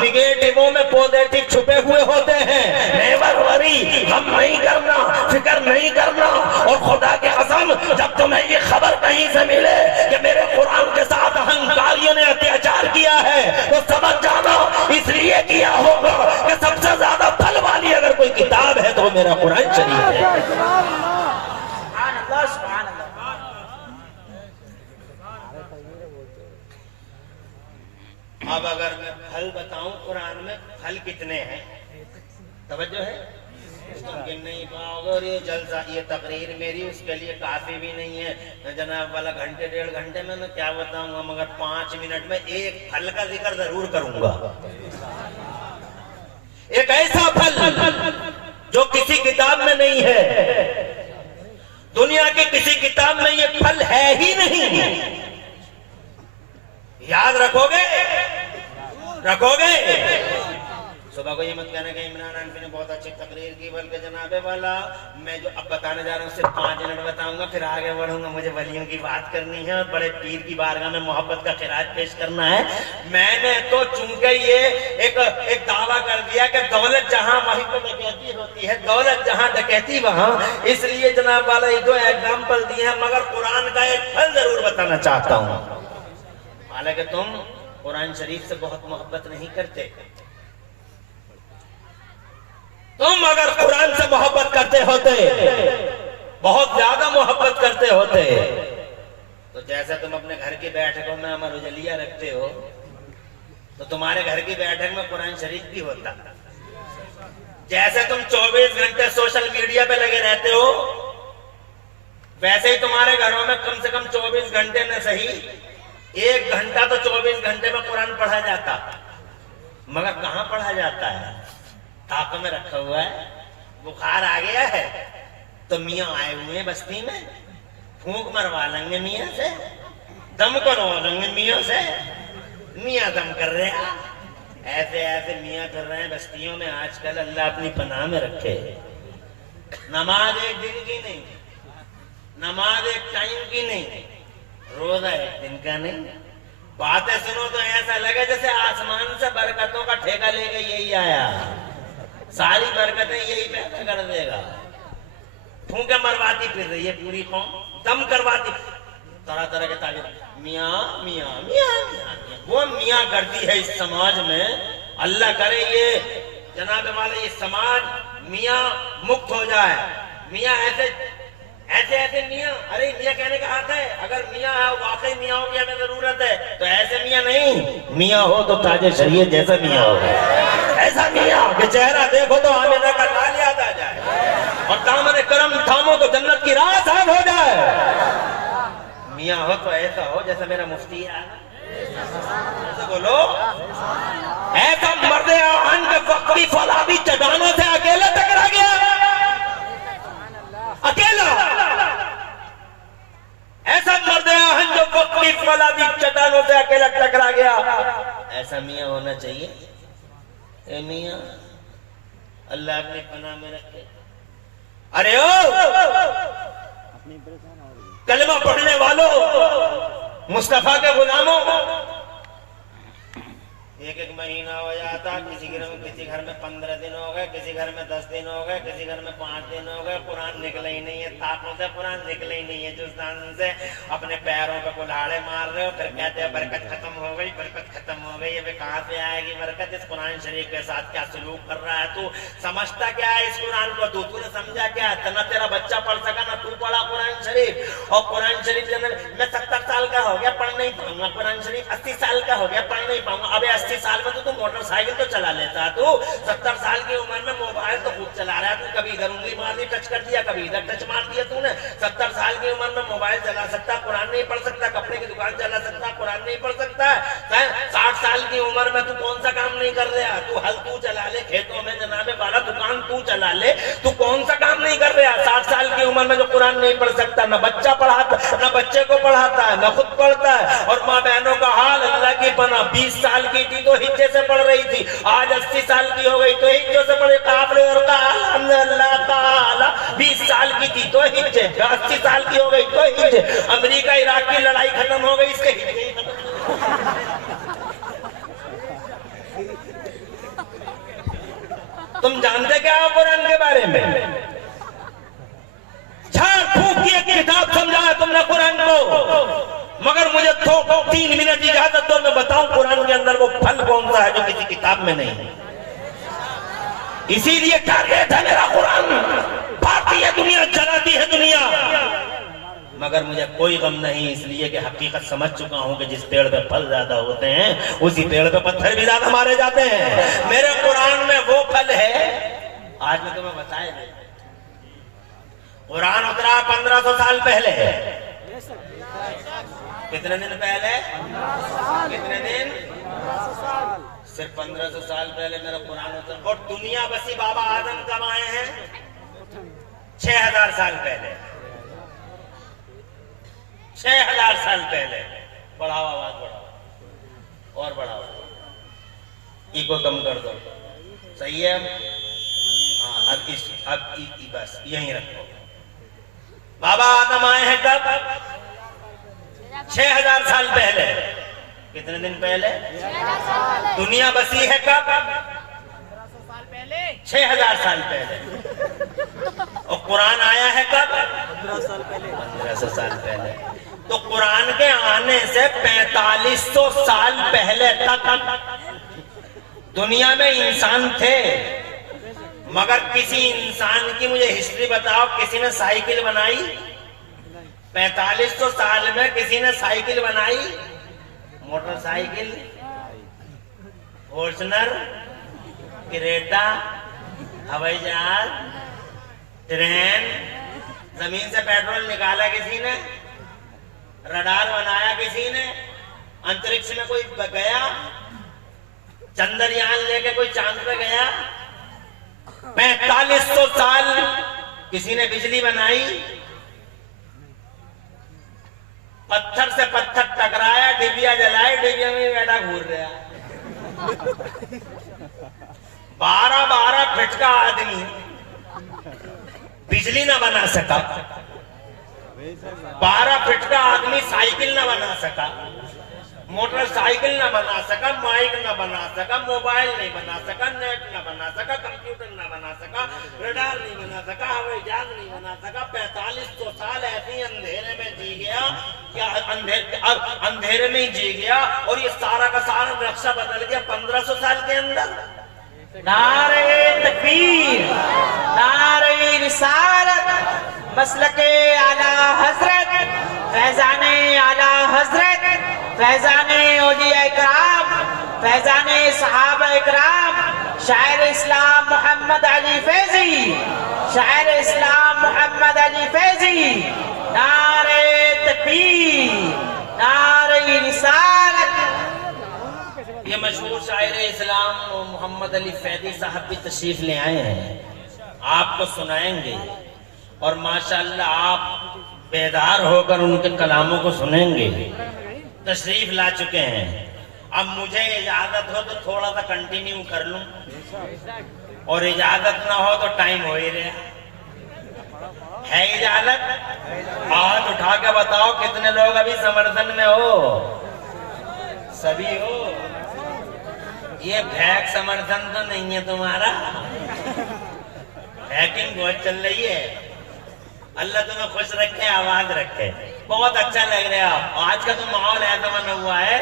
निगेटिवों में पॉजिटिव छुपे हुए होते हैं। नेवर वरी, हम नहीं करना, फिक्र नहीं करना। और खुदा के कसम, जब तुम्हें ये खबर कहीं से मिले कि मेरे कुरान के साथ अहंकारियों ने अत्याचार किया है तो समझ जाना इसलिए किया होगा कि सबसे ज्यादा फल वाली अगर कोई किताब है तो वो मेरा कुरान शरीफ है। अब अगर मैं फल बताऊं कुरान में फल कितने हैं, तवज्जो है, तुम गिन नहीं पाओगे। और ये जलसा, ये तकरीर मेरी उसके लिए काफी भी नहीं है जनाब वाला। घंटे 1.5 घंटे में मैं क्या बताऊंगा, मगर 5 मिनट में एक फल का जिक्र जरूर करूंगा। एक ऐसा फल जो किसी किताब में नहीं है, दुनिया की किसी किताब में ये फल है ही नहीं। याद रखोगे? सुबह को ये मत कहना कि इमरान हानफी ने बहुत अच्छी तकरीर की, बल्कि जनाबे वाला मैं जो अब बताने जा रहा हूँ सिर्फ 5 मिनट बताऊंगा, फिर आगे बढ़ूंगा। मुझे वलियों की बात करनी है और बड़े पीर की बारगाह में मोहब्बत का खिराज पेश करना है। मैंने तो चूंकि ये एक दावा कर दिया कि दौलत जहां वहीं पर डकैती होती है, दौलत जहां डकैती वहां, इसलिए जनाब वाला ये 2 एग्जाम्पल दिए हैं। मगर कुरान का एक फल जरूर बताना चाहता हूँ। हालांकि तुम कुरान शरीफ से बहुत मोहब्बत नहीं करते। तुम अगर कुरान से मोहब्बत करते होते, बहुत ज्यादा मोहब्बत करते होते, तो जैसे तुम अपने घर की बैठकों में अमर उजलिया रखते हो, तो तुम्हारे घर की बैठक में कुरान शरीफ भी होता। जैसे तुम 24 घंटे सोशल मीडिया पे लगे रहते हो, वैसे ही तुम्हारे घरों में कम से कम 24 घंटे में सही 1 घंटा तो 24 घंटे में कुरान पढ़ा जाता। मगर कहाँ पढ़ा जाता है? ताक में रखा हुआ है। बुखार आ गया है तो मियाँ आए हुए हैं बस्ती में, फूंक मरवा लेंगे मियाँ से, दम करवा लेंगे मियाँ से। मियाँ दम कर रहे हैं, ऐसे ऐसे मियाँ कर रहे हैं बस्तियों में आजकल। अल्लाह अपनी पनाह में रखे। नमाज एक दिन की नहीं, नमाज एक टाइम की नहीं, रोजा एक दिन का नहीं। बातें सुनो तो ऐसा लगे जैसे आसमान से बरकतों का ठेका लेके यही आया, सारी बरकतें यही पैदा कर देगा। फूंके मरवाती फिर रही है पूरी कौम, दम करवाती, तरह तरह के ताबिर, मियाँ मियाँ मियाँ मियाँ। वो मियाँ करती है इस समाज में। अल्लाह करे ये जनाब वाले ये समाज मियाँ मुक्त हो जाए। मियाँ ऐसे मियाँ, अरे मियाँ कहने का हाथ है, अगर मियाँ वाकई मियाँ की हमें जरूरत है तो ऐसे मियाँ नहीं, मियाँ हो तो ताजे शरीयत जैसा मियाँ हो, ऐसा मियाँ कि चेहरा देखो तो आमिना का लाल याद आ जाए और दामन करम थामो तो जन्नत की राह साफ हो जाए। मियाँ हो तो ऐसा हो जैसा मेरा मुफ्ती है, बोलो ऐसा मर्द आन के वक्ती फलादी चट्टानों से अकेला टकरा गया, अकेला। ऐसा मर्द आन जो वक्ती फलादी चट्टानों से अकेला टकरा गया, ऐसा मियाँ होना चाहिए। ए मियाँ अल्लाह अपने पनाह में रखे। अरे ओ कलमा पढ़ने वालों, मुस्तफा के गुलामों, एक एक महीना हो जाता, किसी घर में 15 दिन हो गए, किसी घर में 10 दिन हो गए, किसी घर में 5 दिन हो गए, कुरान निकले ही नहीं है, ताकों से कुरान निकले ही नहीं है, जुस्तान से अपने पैरों पे कुल्हाड़े मार रहे हो, फिर कहते हैं बरकत खत्म हो गई, बरकत खत्म हो गई। अबे कहाँ से आएगी बरकत? इस कुरान शरीफ के साथ क्या सलूक कर रहा है तू? समझता क्या है इस कुरान को? तूने समझा क्या? ना तेरा बच्चा पढ़ सका, ना तू पढ़ा कुरान शरीफ। और कुरान शरीफ के अंदर मैं 70 साल का हो गया, पढ़ नहीं पाऊंगा कुरान शरीफ, 80 साल का हो गया, पढ़ नहीं पाऊंगा। अबे 80 साल में तो तू मोटरसाइकिल तो चला लेता, तू 70 साल की उम्र में मोबाइल तो खूब चला रहा है तू, कभी इधर उंगली मार दी, टच कर दिया, कभी इधर टच मार दिया तूने। 70 साल की उम्र में मोबाइल चला सकता, कुरान नहीं पढ़ सकता, कपड़े की दुकान चला सकता, कुरान नहीं पढ़ सकता। 60 साल की उम्र में तू कौन सा काम नहीं कर रहा? तू हल तू चला ले, खेतों में जनाबे बारह दुकान तू चला ले, तू कौन सा काम नहीं कर रहा? 60 साल की उम्र में जो कुरान नहीं पढ़ सकता, ना बच्चा पढ़ाता, ना बच्चे को पढ़ाता है, ना खुद पढ़ता है। और माँ बहनों का हाल अल्लाह की पना, 20 साल की थी तो हिज्जे से पढ़ रही थी, आज 80 साल की हो गई तो हिज्जों से पढ़े। काबले और अल्लाह ताला 20 साल की थी तो हिज्जे, 80 साल की हो गई तो हिज्जे। अमेरिका इराक की लड़ाई खत्म हो गई, इसके हिज्जे ही खत्म। तुम जानते क्या हो कुरान के बारे में? झाड़ फूक की एक किताब समझा तुमने कुरान को, मगर मुझे 3 मिनट इजाजत दो, मैं बताऊं कुरान के अंदर वो फल कौन सा है जो किसी किताब में नहीं है। इसीलिए टारगेट है मेरा कुरान, बाकी है दुनिया, जलाती है दुनिया, मगर मुझे कोई गम नहीं, इसलिए कि हकीकत समझ चुका हूं कि जिस पेड़ पे फल ज्यादा होते हैं उसी पेड़ पे पत्थर भी ज्यादा मारे जाते हैं। मेरे कुरान में वो फल है, आज मैं तुम्हें बताया नहीं। कुरान उतरा 1500 साल पहले, कितने दिन पहले? कितने दिन? सिर्फ 1500 साल पहले मेरा कुरान उतरा। और दुनिया बसी बाबा आदम कब आए हैं? 6000 साल पहले, 6000 साल पहले। बढ़ाओ आवाज, बढ़ाओ और बढ़ाओ, इको कम कर दो, सही है? हाँ, अब बस यहीं रखो। बाबा आदम आए हैं कब? 6000 साल पहले। कितने दिन पहले? दुनिया बसी है कब? 6000 साल पहले। और कुरान आया है कब? 1500 साल पहले। तो कुरान के आने से 4500 साल पहले तक दुनिया में इंसान थे, मगर किसी इंसान की मुझे हिस्ट्री बताओ, किसी ने साइकिल बनाई? 4500 साल में किसी ने साइकिल बनाई? मोटरसाइकिल, फॉर्च्यूनर, क्रेटा, हवाई जहाज, ट्रेन, जमीन से पेट्रोल निकाला किसी ने, रडार बनाया किसी ने, अंतरिक्ष में कोई गया, चंद्रयान लेके कोई चांद पे गया। 4500 साल किसी ने बिजली बनाई, पत्थर से पत्थर टकराया, डिबिया जलाए, डिबिया में बैठा घूर रहा। 12 फीट का आदमी बिजली ना बना सका, 12 फीट का आदमी साइकिल ना बना सका, मोटरसाइकिल ना बना सका, माइक ना बना सका, मोबाइल नहीं बना सका, नेट ना बना सका, कंप्यूटर ना बना सका, रडार नहीं बना सका, हवाई जहाज नहीं बना सका। 4500 साल ऐसे अंधेरे में जी गया, क्या अंधेरे में ही जी गया, और ये सारा का सारा नक्शा बदल गया 1500 साल के अंदर। नारे तकबीर, नारे रिसालत, मसलके आला हजरत, फैजाने आला हजरत, फैजाने औलिया इकराम, फैजाने सहाबा इकराम, शायर इस्लाम मोहम्मद अली फैजी, शायर इस्लाम मोहम्मद अली फैजी। नारे तकबीर, नारे रिसालत। ये मशहूर शायर इस्लाम मोहम्मद अली फैजी साहब भी तशरीफ ले आए हैं, आपको सुनाएंगे, और माशाअल्लाह आप बेदार होकर उनके कलामों को सुनेंगे। तशरीफ ला चुके हैं। अब मुझे इजाजत हो तो थोड़ा सा कंटिन्यू कर लूं, और इजाजत ना हो तो टाइम हो ही रहा है। इजाजत? हाथ उठा के बताओ कितने लोग अभी समर्थन में हो? सभी हो? ये भैक समर्थन तो नहीं है तुम्हारा, हैकिंग बहुत चल रही है। अल्लाह तुम्हें खुश रखे, आबाद रखे। बहुत अच्छा लग रहा है। आज का तो माहौल ऐसा बना हुआ है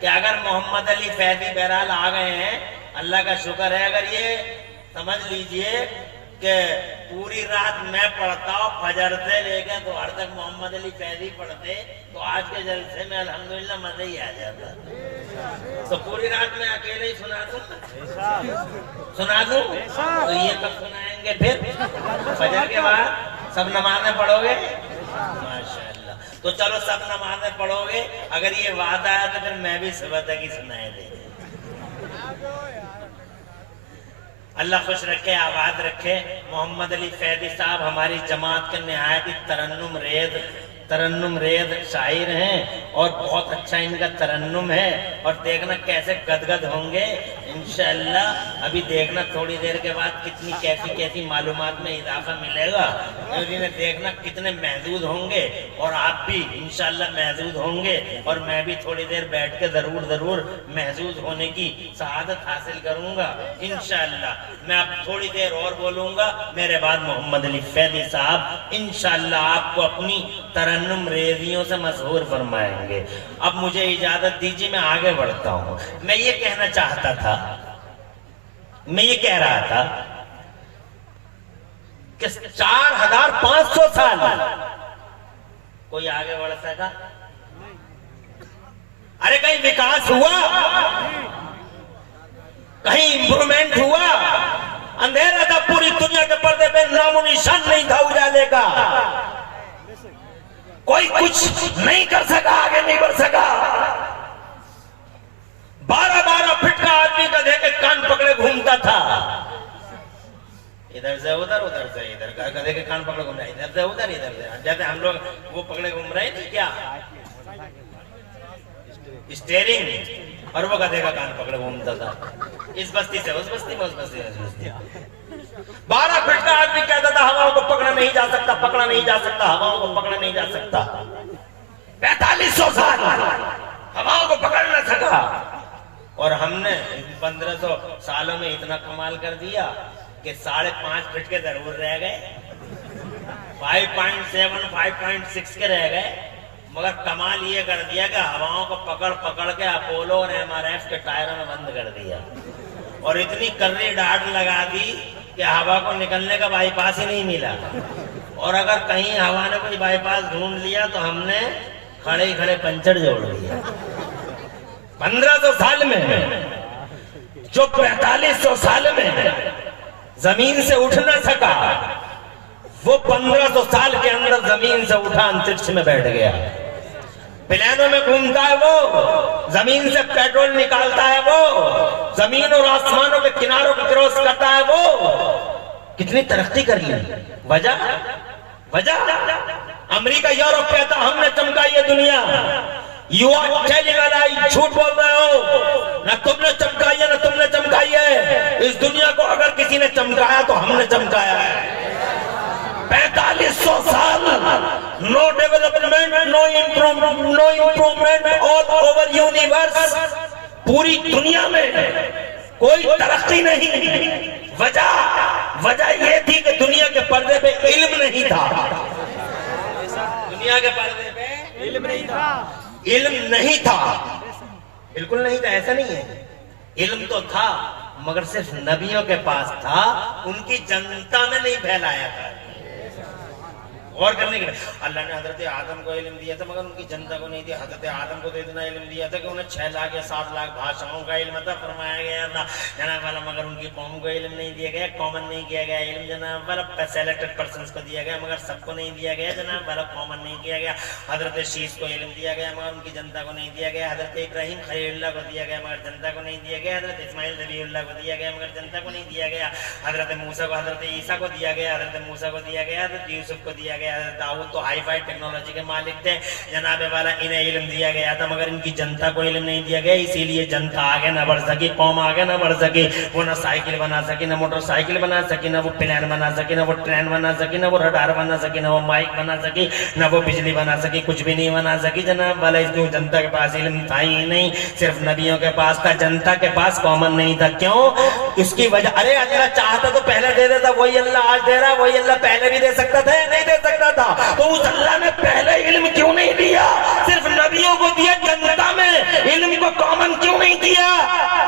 कि अगर मोहम्मद अली फैजी बहरहाल आ गए हैं, अल्लाह का शुक्र है। अगर ये समझ लीजिए कि पूरी रात मैं पढ़ता हूँ फजर से लेकर दोपहर तक मोहम्मद अली फैजी पढ़ते, तो आज के जलसे में अल्हम्दुलिल्लाह मजा ही आ जाता। तो पूरी रात में अकेले ही सुना दूं, तो ये कब सुनाएंगे फिर? फजर के बाद सब नमाजें पढ़ोगे? माशाअल्लाह। तो चलो सब नमाजें पढ़ोगे। अगर ये वादा है तो फिर मैं भी सुबह तक ही सुनाए देंगे। अल्लाह खुश रखे, आबाद रखे। मोहम्मद अली फैजी साहब हमारी जमात के निहायत ही तरन्नुम रेद शायर हैं और बहुत अच्छा इनका तरन्नुम है। और देखना कैसे गदगद होंगे इंशाअल्लाह। अभी देखना थोड़ी देर के बाद कितनी कैसी मालूमात में इजाफा मिलेगा। देखना कितने महजूद होंगे और आप भी इंशाअल्लाह महजूद होंगे। और मैं भी थोड़ी देर बैठ के जरूर महजूद होने की सआदत हासिल करूंगा इंशाअल्लाह। मैं अब थोड़ी देर और बोलूंगा, मेरे बाद मोहम्मद अली फैजी साहब इंशाअल्लाह आपको अपनी तरन्नुम रेजियों से मशहूर फरमाएंगे। अब मुझे इजाजत दीजिए, मैं आगे बढ़ता हूँ। मैं ये कहना चाहता था, मैं ये कह रहा था कि 4500 साल कोई आगे बढ़ सका? अरे कहीं विकास हुआ? कहीं इंप्रूवमेंट हुआ? अंधेरा था पूरी दुनिया के पर्दे पे, नामो निशान नहीं था उजाले का। कोई कुछ नहीं कर सका, आगे नहीं बढ़ सका। 12-12 फीट का आदमी का देख के कान पकड़े घूमता था, इधर से उधर, उधर से इधर। गधे के कान पकड़े घूम रहा है, इधर से उधर, इधर से। जैसे हम लोग वो पकड़े घूम रहे थे क्या, स्टेयरिंग, और वो गधे का कान पकड़े घूमता था। इस बस्ती से उस बस्ती में, उस बस्ती से उस बस्ती। 12 फीट का आदमी कहता था हवाओं को पकड़ा नहीं जा सकता, पकड़ा नहीं जा सकता, हवाओं को पकड़ा नहीं जा सकता। 4500 साल हवाओं को पकड़ न सका। और हमने 1500 सालों में इतना कमाल कर दिया कि 5.5 फीट के जरूर रह गए, 5.7, 5.6 के रह गए। मगर कमाल ये कर दिया कि हवाओं को पकड़ के अपोलो और MRF के टायरों में बंद कर दिया। और इतनी कर्री डाट लगा दी कि हवा को निकलने का बाईपास ही नहीं मिला। और अगर कहीं हवा ने कोई बाईपास ढूंढ लिया तो हमने खड़े ही खड़े पंचर जोड़ दिया। 1500 साल में जो 4500 साल में जमीन से उठ न सका, वो 1500 साल के अंदर जमीन से उठा अंतरिक्ष में बैठ गया। प्लेनों में घूमता है वो, जमीन से पेट्रोल निकालता है वो, जमीन और आसमानों के किनारों को क्रॉस करता है वो। कितनी तरक्की कर ली। वजह अमेरिका यूरोप कहता हमने चमकाई है दुनिया। यू आर टेलिंग अ लाई, झूठ बोल रहे हो। ना तुमने चमकाई है, ना तुमने चमकाई है। इस दुनिया को अगर किसी ने चमकाया तो हमने चमकाया है। 4500 साल, no development, no improvement all over universe. पूरी दुनिया में कोई तरक्की नहीं। वजह ये थी कि दुनिया के पर्दे पे इल्म नहीं था। दुनिया के पर्दे पे इल्म नहीं था, बिल्कुल नहीं था। ऐसा नहीं है, इल्म तो था मगर सिर्फ नबियों के पास था, उनकी जनता में नहीं फैलाया था। गौर करने के लिए अल्लाह ने हजरत आदम को इल्म दिया था मगर उनकी जनता को नहीं दिया। हजरत आदम को तो इतना इल्म दिया था कि उन्हें 6 लाख या 7 लाख भाषाओं का इल्म था फरमाया गया था जनाब वाला, मगर उनकी कौम को इल्म नहीं दिया गया, कॉमन नहीं किया गया इल्म जनाब वाला। सेलेक्टेड पर्संस को दिया गया मगर सबको नहीं दिया गया जनाब वाला, कॉमन नहीं किया गया। हजरत शीश को इल्म दिया गया मगर उनकी जनता को नहीं दिया गया। हजरत इब्राहिम खलीलुल्लाह को दिया गया मगर जनता को नहीं दिया गया। हजरत इस्माइल ज़बीहुल्लाह को दिया गया मगर जनता को नहीं दिया गया। हजरत मूसा को, हजरत ईसा को दिया गया, हजरत मूसा को दिया गया, हजरत यूसुफ को दिया गया, गया दाऊद तो हाई फाई टेक्नोलॉजी के मालिक थे जनाबे वाला, इन्हें इल्म दिया गया था मगर इनकी जनता को इल्म नहीं दिया गया, इसीलिए जनता आगे ना बढ़ सकी, कौम आगे ना बढ़ सकी। वो ना साइकिल बना सकी, ना मोटरसाइकिल बना सकी, ना वो प्लेन बना सकी, ना वो ट्रेन बना सकी, ना वो रडार बना सकी, ना वो माइक बना सकी, ना वो बिजली बना सकी, कुछ भी नहीं बना सकी जनाब वाला। इसलिए जनता के पास इल्म था ही नहीं, सिर्फ नबियों के पास था, जनता के पास कॉमन नहीं था। क्यों? इसकी वजह, अरे अल्लाह चाहता तो पहले दे देता, वही अल्लाह आज दे रहा, वही अल्लाह पहले भी दे सकता था या नहीं दे सकता था? तो उस अल्लाह ने पहले इल्म क्यों नहीं दिया, सिर्फ नबियों को दिया, जनता में इल्म को कॉमन क्यों नहीं किया?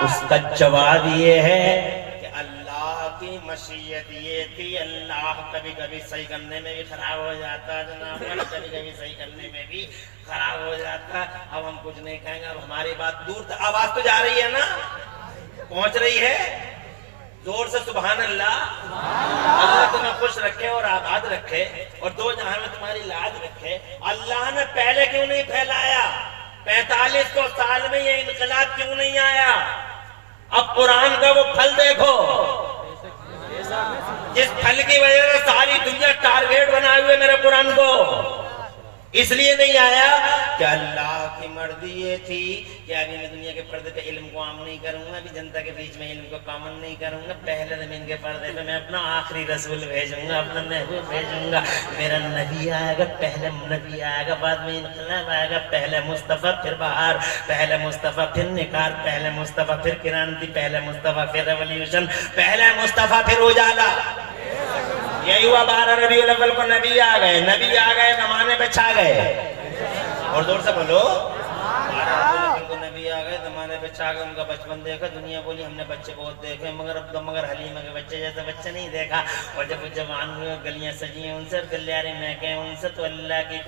उसका जवाब ये है कि अल्लाह की मशीयत ये थी, अल्लाह कभी कभी सही करने में भी खराब हो जाता जनाब, कभी कभी सही करने में भी खराब हो जाता। अब हम कुछ नहीं कहेंगे, अब हमारी बात दूर, आवाज तो जा रही है ना, पहुंच रही है, जोर से सुभान अल्लाह। अल्लाह तुम्हें खुश रखे और आबाद रखे और दो जहां में तुम्हारी लाज रखे। अल्लाह ने पहले क्यों नहीं फैलाया? 4500 साल में ये इनकलाब क्यों नहीं आया? अब कुरान का वो फल देखो, जिस फल की वजह से सारी दुनिया टारगेट बनाए हुए मेरे कुरान को, इसलिए नहीं आया कि अल्लाह की मर्जी ये थी कि अभी मैं दुनिया के पर्दे पे इल्म को आम नहीं करूंगा, अभी जनता के बीच में इल्म को कॉमन नहीं करूंगा, पहले जमीन के पर्दे पे मैं अपना आखिरी रसूल भेजूंगा, अपना महबूब भेजूंगा, मेरा नबी आएगा, पहले नबी आएगा, बाद में इनकलाब आएगा, पहले मुस्तफा फिर बहार, पहले मुस्तफा फिर निकार, पहले मुस्तफा फिर क्रांति, पहले मुस्तफा फिर रेवोल्यूशन, पहले मुस्तफा फिर उजाला। यही हुआ 12 रबीउल अव्वल को नबी आ गए, नबी आ गए, जमाने पे छा गए। और जोर से बोलो, 12 रबीउल अव्वल को नबी आ गए, जमाने पे छा गए। उनका बचपन देखा, दुनिया बोली हमने बच्चे बहुत देखे मगर हलीमा के बच्चे जैसे बच्चे नहीं देखा। और जब जवान हुए, गलियां सजी हैं उनसे, गलियारे महके उनसे, तो अल्लाह की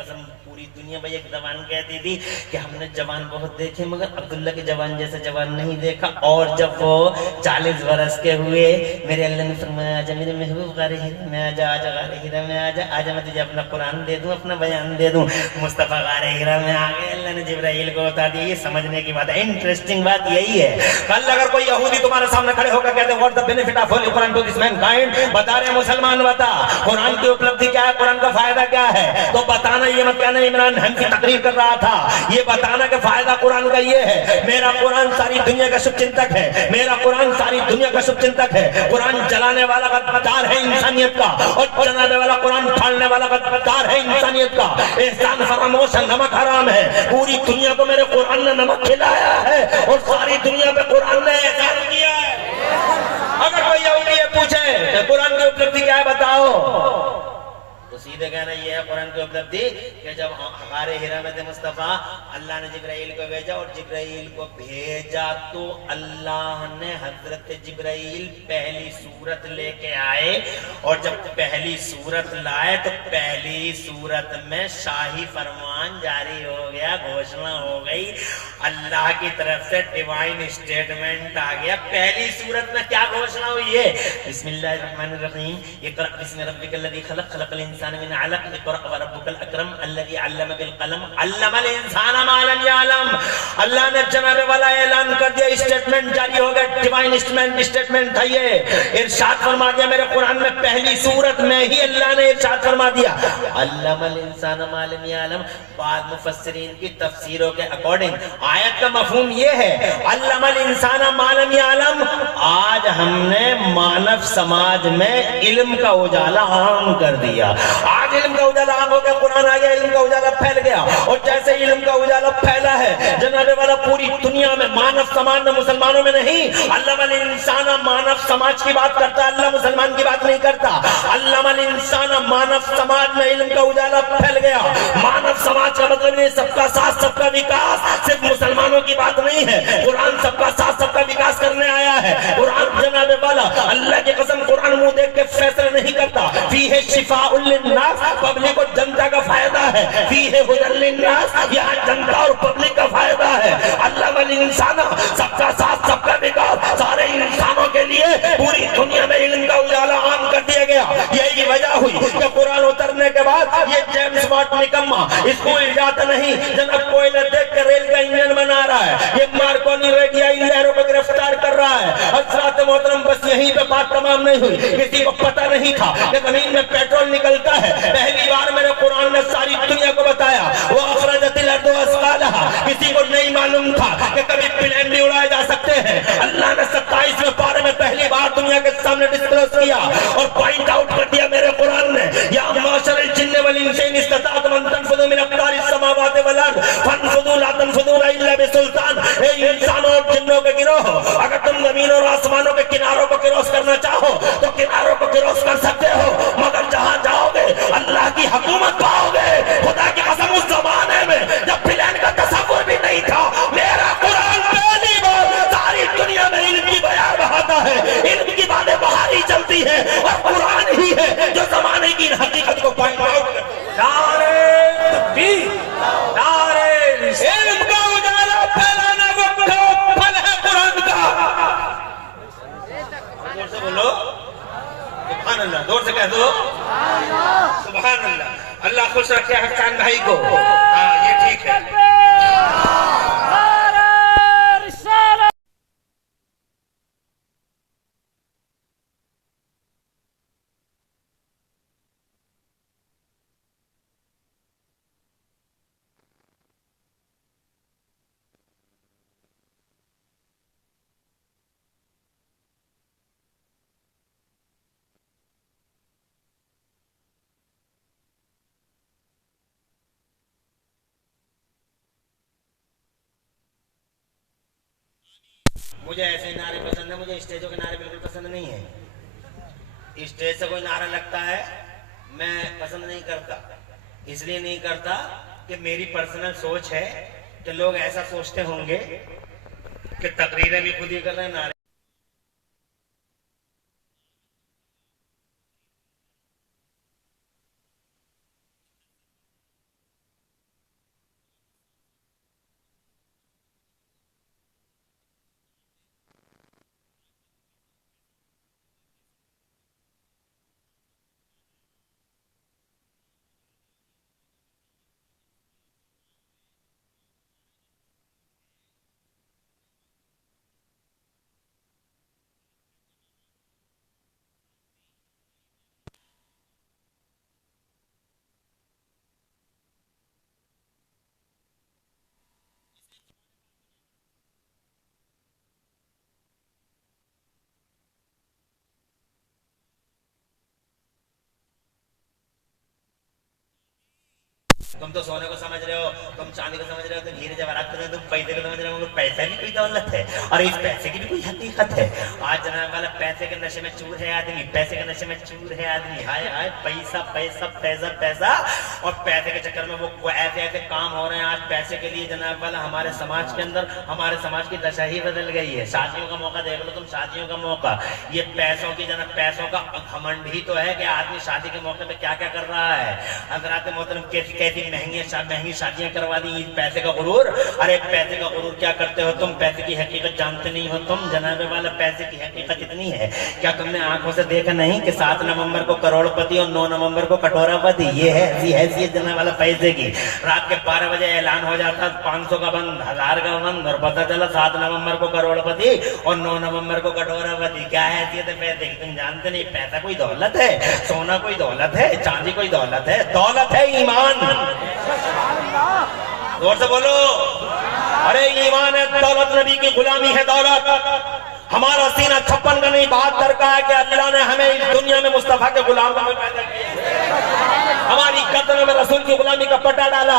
कसम पूरी दुनिया भाई एक जवान कहती थी कि हमने जवान बहुत देखे मगर अब्दुल्ला के जवान जैसे जवान नहीं देखा। और जब वो 40 बरस के हुए, मेरे अल्लाह ने फरमाया आजा मेरे महबूब गारे हीरा में आजा, आजा गारे हीरा में आजा, आजा मैं तुझे अपना कुरान दे दूं, अपना बयान दे दूं। मुस्तफा गारे हीरा में आ गए, अल्लाह ने जिब्राइल को बता दिया। ये समझने की बात है, इंटरेस्टिंग बात यही है। कल अगर कोई यहूदी तुम्हारे सामने खड़े होकर कहते what the benefit of holy Quran to this mankind, बता रहे मुसलमान बता कुरान की उपलब्धि क्या है, कुरान का फायदा क्या है, तो बताना। ये मत कहना इमरान खान की तकरीर कर रहा था, ये बताना कि फायदा कुरान का ये है, मेरा कुरान सारी दुनिया का शुभचिंतक है, मेरा कुरान सारी दुनिया का शुभचिंतक है। कुरान जलाने वाला गद्दार है इंसानियत का, और जलाने वाला कुरान फाड़ने वाला गद्दार है इंसानियत का। एहसान फरामोश है, नमक हराम है। पूरी दुनिया को मेरे कुरान ने नमक खिलाया है और सारी दुनिया पे कुरान ने एहसान किया है। अगर कोई यहूदी ये पूछे कुरान की उपलब्धि क्या है बताओ, तो सीधे कहना ये है कुरान की उपलब्धि कि जब हमारे हिरा में थे मुस्तफा, अल्लाह ने जिब्राइल को भेजा, और जिब्राइल को भेजा तो अल्लाह ने हजरत जिब्राइल पहली सूरत लेके आए, और जब पहली सूरत लाए तो पहली सूरत में शाही फरमान जारी हो गया, घोषणा हो गई, अल्लाह की तरफ से डिवाइन स्टेटमेंट आ गया। पहली सूरत में क्या घोषणा हुई है? बिस्मिल्लाहिर्रहमानिर्रहीम, इक़रा बिस्मि रब्बिकल्लज़ी खलक़, खलक़ल इंसाना मिन अलक़, इक़रा व रब्बुकल अकरम अल्लज़ी अल्लम बिल क़लम, अल्लमल इंसाना मा लम यअलम। अल्लाह ने जनाबे वाला ऐलान कर दिया, स्टेटमेंट जारी हो गया, डिवाइन स्टेटमेंट था ये। इरशाद फरमा दिया मेरे कुरान में, पहली सूरत में ही अल्लाह ने इरशाद फरमा दिया अल्लमल इंसाना मा लम यअलम। बाद मुफस्सिरीन की तफसीरों के अकॉर्डिंग आयत का मफहूम ये है अल्लमल इंसाना मा लम यअलम, आज हमने मानव समाज में इल्म का उजाला आम कर दिया। आज इल्म का उजाला आम हो गया, कुरान आ गया, इल्म का उजाला फैल गया। और जैसे इल्म का उजाला फैला है जनाबे वाला पूरी दुनिया में, मानव समाज में, मुसलमानों में नहीं, अल्लमल इंसाना मानव समाज की बात करता है, अल्लाह मुसलमान की बात नहीं करता। अल्लमल इंसाना मानव समाज में इल्म का उजाला फैल गया। मानव समाज का मतलब नहीं सबका साथ सबका विकास, सिर्फ मुसलमानों की बात नहीं है। कुरान सबका साथ सबका विकास करने आया है। कुरान जनाबे वाला अल्लाह की कसम, कुरान मुंह देख के फैसला नहीं करता। फीहे शिफाउल लिन्नास, पब्लिक और जनता का फायदा है। फीहे हुदल लिन्नास, यहाँ जनता और पब्लिक का फायदा है। अल्लाह वाली इंसान, सबका साथ सबका विकास, सारे इंसानों के लिए पूरी दुनिया में इल्म का उजाला आम कर दिया गया। यही वजह हुई कि कुरान उतरने करने के बाद ये जेम्स बॉन्ड निकम्मा स्कूल जाता नहीं, जनाब कोयला देख कर रेल का इंजन बना रहा है, ये मार्कोनी रेडियाई लहरों को गिरफ्तार कर रहा है। हज़रात मोहतरम, बस यहीं पे बात तमाम नहीं हुई। किसी को पता नहीं था कि जमीन में पेट्रोल निकलता है। पहली बार मेरे कुरान ने सारी दुनिया को बताया, वो अखरजतिल अर्दु अस्कालहा। किसी को नहीं मालूम था कि कभी प्लेन भी उड़ाए जा सकते हैं। अल्लाह ने 27वें पारे में पहली बार दुनिया के सामने डिस्क्लोज किया और पॉइंट आउट कर दिया मेरे कुरान ने, या माशरल जिन्न वल इंस इन इस्तताअतुम अन तनफुदू मिन अक़तारिस समावाति वल अर्द फनफुदू ला तनफुदूना इल्ला बिसुल्तान। ए इंसानों और जिन्नों के गिरोह, अगर तुम जमीन और आसमानों के किनारों को क्रॉस करना चाहो तो किनारों को क्रॉस कर सकते हो, मगर जहां जाओगे अल्लाह की हुकूमत पाओगे। खुदा की कसम, उस जमाने में जब प्लेन का तसव्वुर भी नहीं था, मेरा कुरान पहली बार सारी दुनिया में इल्म की बयान बहाता है। इल्म की बातें बाहर ही चलती है और कुरान ही है जो जमाने की हकीकत को पॉइंट आउट करता है। नारे तकबीर, नारे इल्म का उजाला फैलाना वो फल है कुरान का। जोर से बोलो सुभान अल्लाह, जोर से कह दो सुभान अल्लाह। अल्लाह खुश रखे हसन भाई को। हाँ, ये ठीक है। मुझे ऐसे नारे पसंद है, मुझे स्टेजों के नारे बिल्कुल पसंद नहीं है। स्टेज से कोई नारा लगता है मैं पसंद नहीं करता, इसलिए नहीं करता कि मेरी पर्सनल सोच है कि लोग ऐसा सोचते होंगे कि तकरीरें भी खुद ही कर रहे हैं, नारे तुम तो सोने को समझ रहे हो, तुम चांदी को समझ रहे हो, तुम हीरे जवाहरात को, तुम पैसे को समझ रहे हो। पैसा भी कोई दौलत है और इस पैसे की भी कोई हकीकत है। आज जनाब वाला पैसे के नशे में चूर है आदमी, पैसे के नशे में चूर है आदमी। हाय हाय, पैसा पैसा पैसा पैसा, और पैसे के चक्कर में वो ऐसे ऐसे काम हो रहे हैं आज पैसे के लिए जनाब वाला। हमारे समाज के अंदर, हमारे समाज की दशा ही बदल गई है। शादियों का मौका देख लो तुम, शादियों का मौका, ये पैसों की जनाब, पैसों का घमंड ही तो है कि आदमी शादी के मौके पे क्या क्या कर रहा है। हज़रात मोहतरम, कैसी महंगी शादियां करवा दी, पैसे का गुरूर। अरे पैसे का गुरूर क्या करते हो तुम? पैसे की हकीकत जानते नहीं हो तुम। जनाबे वाला, पैसे की हकीकत इतनी है, क्या तुमने आंखों से देखा नहीं कि 7 नवंबर को करोड़पति और 9 नवंबर को कटोरापति? ये है हैसियत जनाब वाला पैसे की। रात के 12 बजे ऐलान हो जाता 500 का बंद, 1000 का बंद, और पता चला 7 नवंबर को करोड़पति और 9 नवंबर को कटोरापति। क्या हैसियत है पैसे की, तुम जानते नहीं। पैसा कोई दौलत है, सोना कोई दौलत है, चांदी कोई दौलत है, दौलत है ईमान। जोर से बोलो, अरे ईमान है दौलत, नबी की गुलामी है दौलत। हमारा सीना 56 का नहीं 72 का है कि अल्लाह ने हमें इस दुनिया में मुस्तफा के गुलाम में पैदा किया। हमारी कदर में रसूल की गुलामी का पट्टा डाला।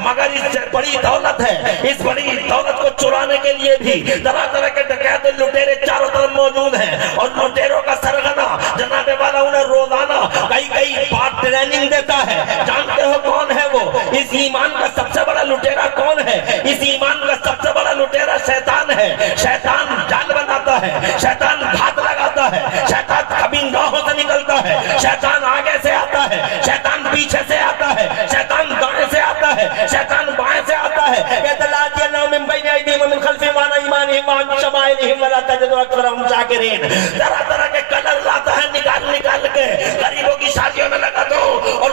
मगर इस बड़ी दौलत है, इस बड़ी दौलत को चुराने के लिए भी तरह तरह के डकैत लुटेरे चारों तरफ मौजूद हैं। और लुटेरों का सरगना जनाबे वाला उन्हें रोजाना कई बार ट्रेनिंग देता है। जानते हो कौन है वो? इस ईमान का सबसे बड़ा लुटेरा कौन है? इस ईमान का सबसे बड़ा लुटेरा शैतान है। शैतान जाल बनाता है, शैतान घात लगाता है, शैतान कभी राहों से निकलता है, शैतान आगे से आता है, शैतान पीछे से आता है, शैतान दाएं से आता है, शैतान बाएं से आता है। तरह तरह के कलर लाता है निकाल निकाल के, गरीबों की शादियों में लगा दो और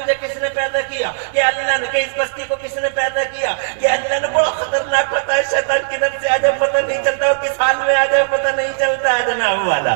तुझे किसने पैदा किया? कि अल्लाह ने। कि इस बस्ती को किसने पैदा किया? कि अल्लाह ने। बड़ा खतरनाक पता है, शैतान किधर से आ जाए पता नहीं चलता, और किस हाल में आ जाए पता नहीं चलता है जनाब वाला।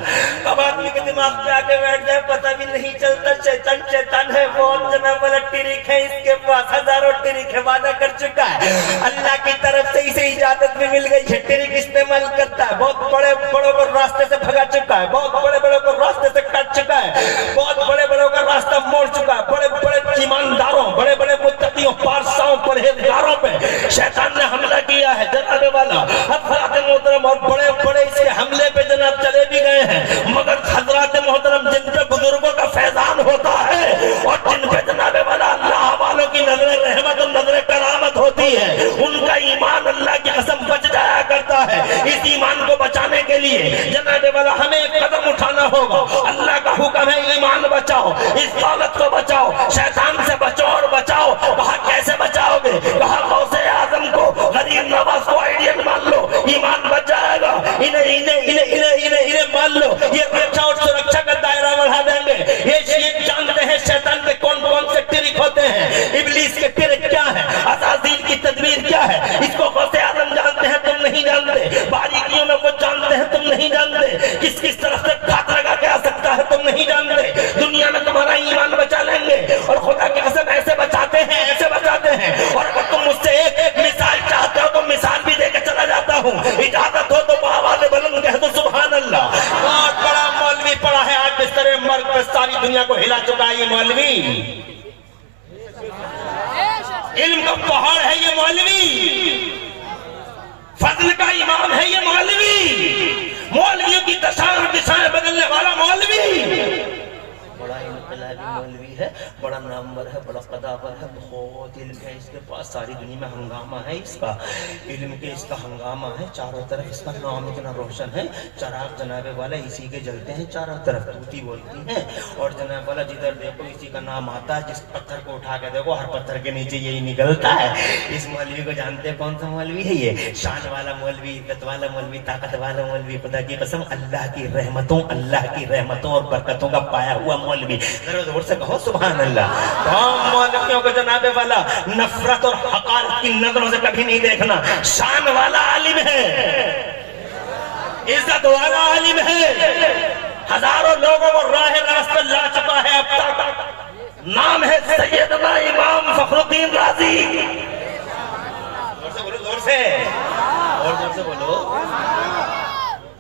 अब आदमी के दिमाग पे आके बैठ जाए पता भी नहीं चलता। शैतान है बहुत जनाब वाला, टिरिक है इसके पास, हजारों टिरिक है, वादा कर चुका है अल्लाह की तरफ से, इसे इजाजत भी मिल गई है, टिरिक इस्तेमाल करता है, बहुत बड़े बड़ों को रास्ते से भगा चुका है, बहुत बड़े बड़ों को रास्ते से काट चुका है, बहुत बड़े बड़ों का रास्ता मोड़ चुका है, बड़े बड़े ईमानदारों, बड़े बड़े मुत्तकियों, पारसाओं, परहेजगारों पे शैतान ने हमला किया है जनाब वाला। हज़रात मोहतरम, और बड़े बड़े इसके हमले पे जनाब चले भी गए हैं, मगर हज़रात मोहतरम जिन पे बुजुर्गों का फैजान होता है और जिन पे जनाब वाला अल्लाह वालों की नजर रहमत और नजर करामत होती है, उनका ईमान अल्लाह की कसम बच जाया करता है। इस ईमान को बचाने के लिए जनाब वाला हमें एक कदम उठाना होगा। अल्लाह का हुक्म है ईमान बचाओ, इस दौलत को बचाओ, शैतान से बचाओ और बचाओ। कहा कैसे बचाओगे? कहा गौसे आजम को, गरीब नवाज को आइडियन मान लो, ईमान बच जाएगा। इन्हें मान लो, ये रक्षा और सुरक्षा का दायरा बढ़ा देंगे। ये जानते हैं शैतान पे कौन कौन से टिरिक होते हैं, इब्लीस के टिरिक क्या है, अज़ाज़ील की तदबीर क्या है, इसको गौसे आजम जानते हैं, तुम नहीं जानते। बारीकियों में वो जानते हैं, तुम नहीं जानते। किस किस तरफ से घात लगा के आ सकता है, तुम नहीं जानते। दुनिया में तुम्हारा ईमान बचा लेंगे, और खुदा की कसम ऐसे बचाते हैं, ऐसे बचाते हैं। और अगर तुम मुझसे एक मिसाल चाहते हो तो मिसाल भी देकर चला जाता हूँ। इजाजत हो तो आवाज़ बुलंद कह दो सुभान अल्लाह। बहुत बड़ा मौलवी पड़ा है आज बिस्तर मर्ग पर, सारी दुनिया को हिला चुका है ये मौलवी। इल्म का पहाड़ है ये मौलवी, फजल का इमाम है ये मौलवी, मौलवियों की दिशाएं बदलने वाला मौलवी। बड़ा इनकलाबी मौलवी है, बड़ा नामवर है, बड़ा कदावर है, बहुत इल्म है इसके पास, सारी दुनिया में हंगामा है इसका, इल्म के इसका हंगामा है, चारों तरफ इसका नाम इतना रोशन है। चराग जनाबे वाला इसी के जलते हैं चारों तरफ, तूती बोलती हैं, और जनाब वाला जिधर देखो इसी का नाम आता है। जिस पत्थर को उठा के देखो हर पत्थर के नीचे यही निकलता है। इस मौलवी को जानते हैं कौन सा मौलवी है ये? शान वाला मौलवी, इज्जत वाला मौलवी, ताकत वाला मौलवी, खुदा की कसम अल्लाह की रहमतों और बरकतों का पाया हुआ मौलवी। जरा जोर से कहो सुभान अल्लाह। हम मौलवियों को जनाबे वाला नफरत और हक़ारत की नजरों से कभी नहीं देखना। शान वाला आलिम है, इज्जत वाला आलिम है, हजारों लोगों को राह रास्ते ला चुका है अब तक। नाम है सैयदना इमाम फखरुद्दीन राजी। जोर से बोलो, जोर से, और जोर से बोलो।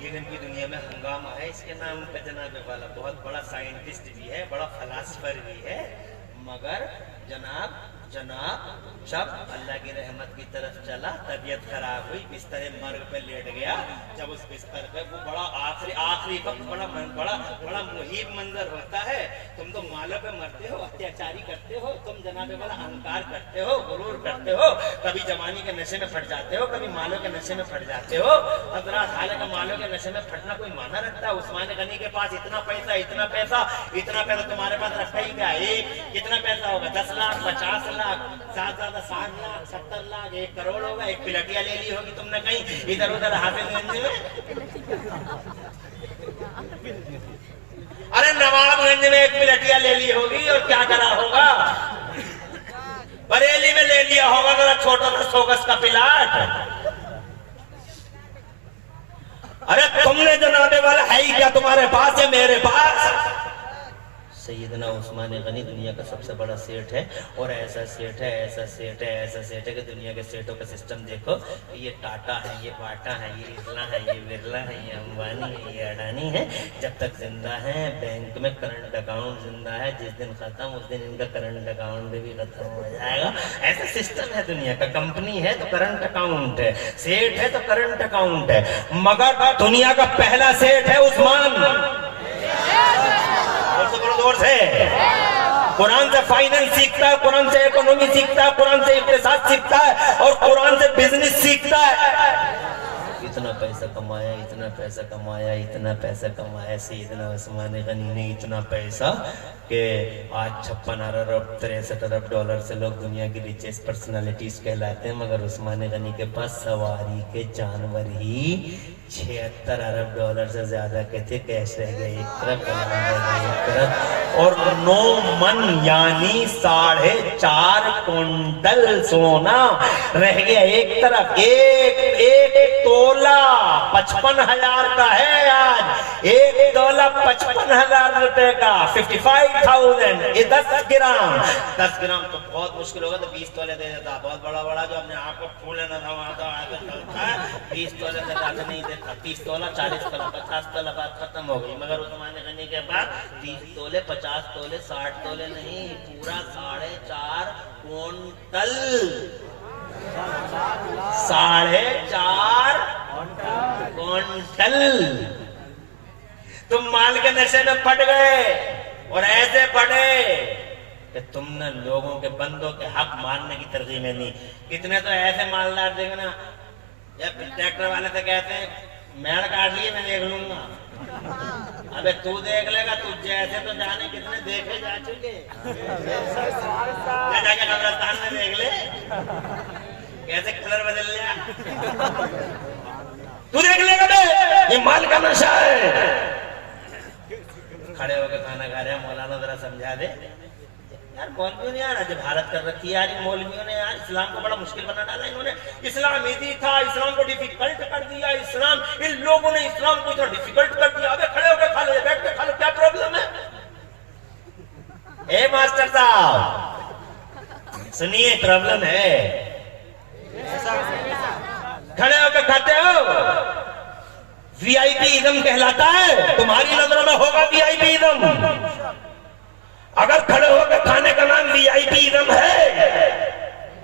इल्म की दुनिया में हंगामा है इसके नाम पे जनाबे वाला। बहुत बड़ा साइंटिस्ट भी है, बड़ा फलासफर भी है, मगर जनाब जब अल्लाह की रहमत की तरफ चला, तबीयत खराब हुई, बिस्तर मर्ग पे लेट गया। जब उस बिस्तर पे वो बड़ा आखिरी वक्त बड़ा मुहीब मंजर होता है। तुम तो मालों पे मरते हो, अत्याचारी करते हो, तुम जनाबे वाला अहंकार करते हो, गुरूर करते हो, कभी जवानी के नशे में फट जाते हो, कभी मालों के नशे में फट जाते हो। हज़रात हालांकि मालों के नशे में फटना कोई माना रखता है? उस्मान गनी के पास इतना पैसा तुम्हारे पास रखा ही क्या? कितना पैसा होगा? 10 लाख, 50 लाख, 60 लाख, 70 लाख, 1 करोड़ होगा। एक पिलटिया ले ली होगी तुमने कहीं इधर उधर हाफिजगंज में। अरे नवाबगंज में एक पिलटिया ले ली होगी, और क्या करा होगा? बरेली में ले लिया होगा जरा छोटा सा सोगस का प्लाट। अरे तुमने जनाबे वाला है ही क्या तुम्हारे पास है मेरे पास? सैयदना उस्मान गनी दुनिया का सबसे बड़ा सेठ है, और ऐसा सेठ है कि दुनिया के सेठों का सिस्टम देखो। ये टाटा है, ये बाटा है, ये इरला है, ये बिरला है, ये अंबानी है, ये अडानी है। जब तक जिंदा है बैंक में करंट अकाउंट जिंदा है, जिस दिन खत्म उस दिन इनका करंट अकाउंट भी खत्म हो जाएगा। ऐसा सिस्टम है दुनिया का। कंपनी है तो करंट अकाउंट है, सेठ है तो करंट अकाउंट है, मगर दुनिया का पहला सेठ है उस्मान। जोर से। कुरान से फाइनेंस सीखता है, कुरान से इकोनॉमी सीखता है, कुरान से इक्तिसाद सीखता है, और कुरान से बिजनेस सीखता है। इतना पैसा कमाया सैयदना उस्मान गनी ने, इतना पैसा कि आज 56 अरब 63 अरब डॉलर से लोग दुनिया की रिचेस्ट पर्सनालिटीज कहलाते हैं, मगर उस्मान गनी के पास सवारी के जानवर ही 76 अरब डॉलर से ज्यादा कहते कैश रह गए एक तरफ, एक तरफ, और 9 मन यानी 4.5 क्विंटल सोना रह गया एक तरफ। एक तोला 55,000 का है आज, एक तोला 55,000 रुपए का, 55,000। ये 10 ग्राम तो बहुत मुश्किल होगा, तो 20 तोले दे देता। बहुत बड़ा जो अपने आप को फूल लेना था वहां तो 20 तोले देता, नहीं देता। 30 तोला, 40 तोला, 50 तोला, बात खत्म हो गई। मगर उस्मान गनी के बाद 30 तोले, 50 तोले, 60 तोले नहीं, पूरा 4.5 क्विंटल, 4.5 क्विंटल। तुम माल के नशे में पड़ गए, और ऐसे पड़े कि तुमने लोगों के बंदों के हक मारने की तरजीह में नहीं। कितने तो ऐसे मालदार देंगे ना, जब ट्रैक्टर वाले से कहते हैं मेड़ काट लिए, मैं देख लूंगा। अबे तू देख लेगा, तू जैसे तो जाने कितने देखे जा चुके, जाके कब्रिस्तान में देख ले कैसे कलर बदल लिया। तू देख लेगा बे, ये माल का नशा है। खड़े होकर खाना खा रहे हैं, मौलाना जरा समझा दे यार। मौलवियों ने यार आज भारत कर रखी है, यार इन मौलवियों ने यार इस्लाम को बड़ा मुश्किल बना डाला। इन्होंने इस्लाम इजी था, इस्लाम को डिफिकल्ट कर दिया। इस्लाम, इन लोगों ने इस्लाम को इतना डिफिकल्ट कर दिया। अबे खड़े होकर खा लो, बैठ के खा लो, क्या प्रॉब्लम है? ए मास्टर साहब सुनिए, प्रॉब्लम है। खड़े होकर खाते हो, वीआईपी इज़म कहलाता है। तुम्हारी नजरों में होगा वीआईपी इज़म। अगर खड़े होकर खाने का नाम वीआईपी इज़म है,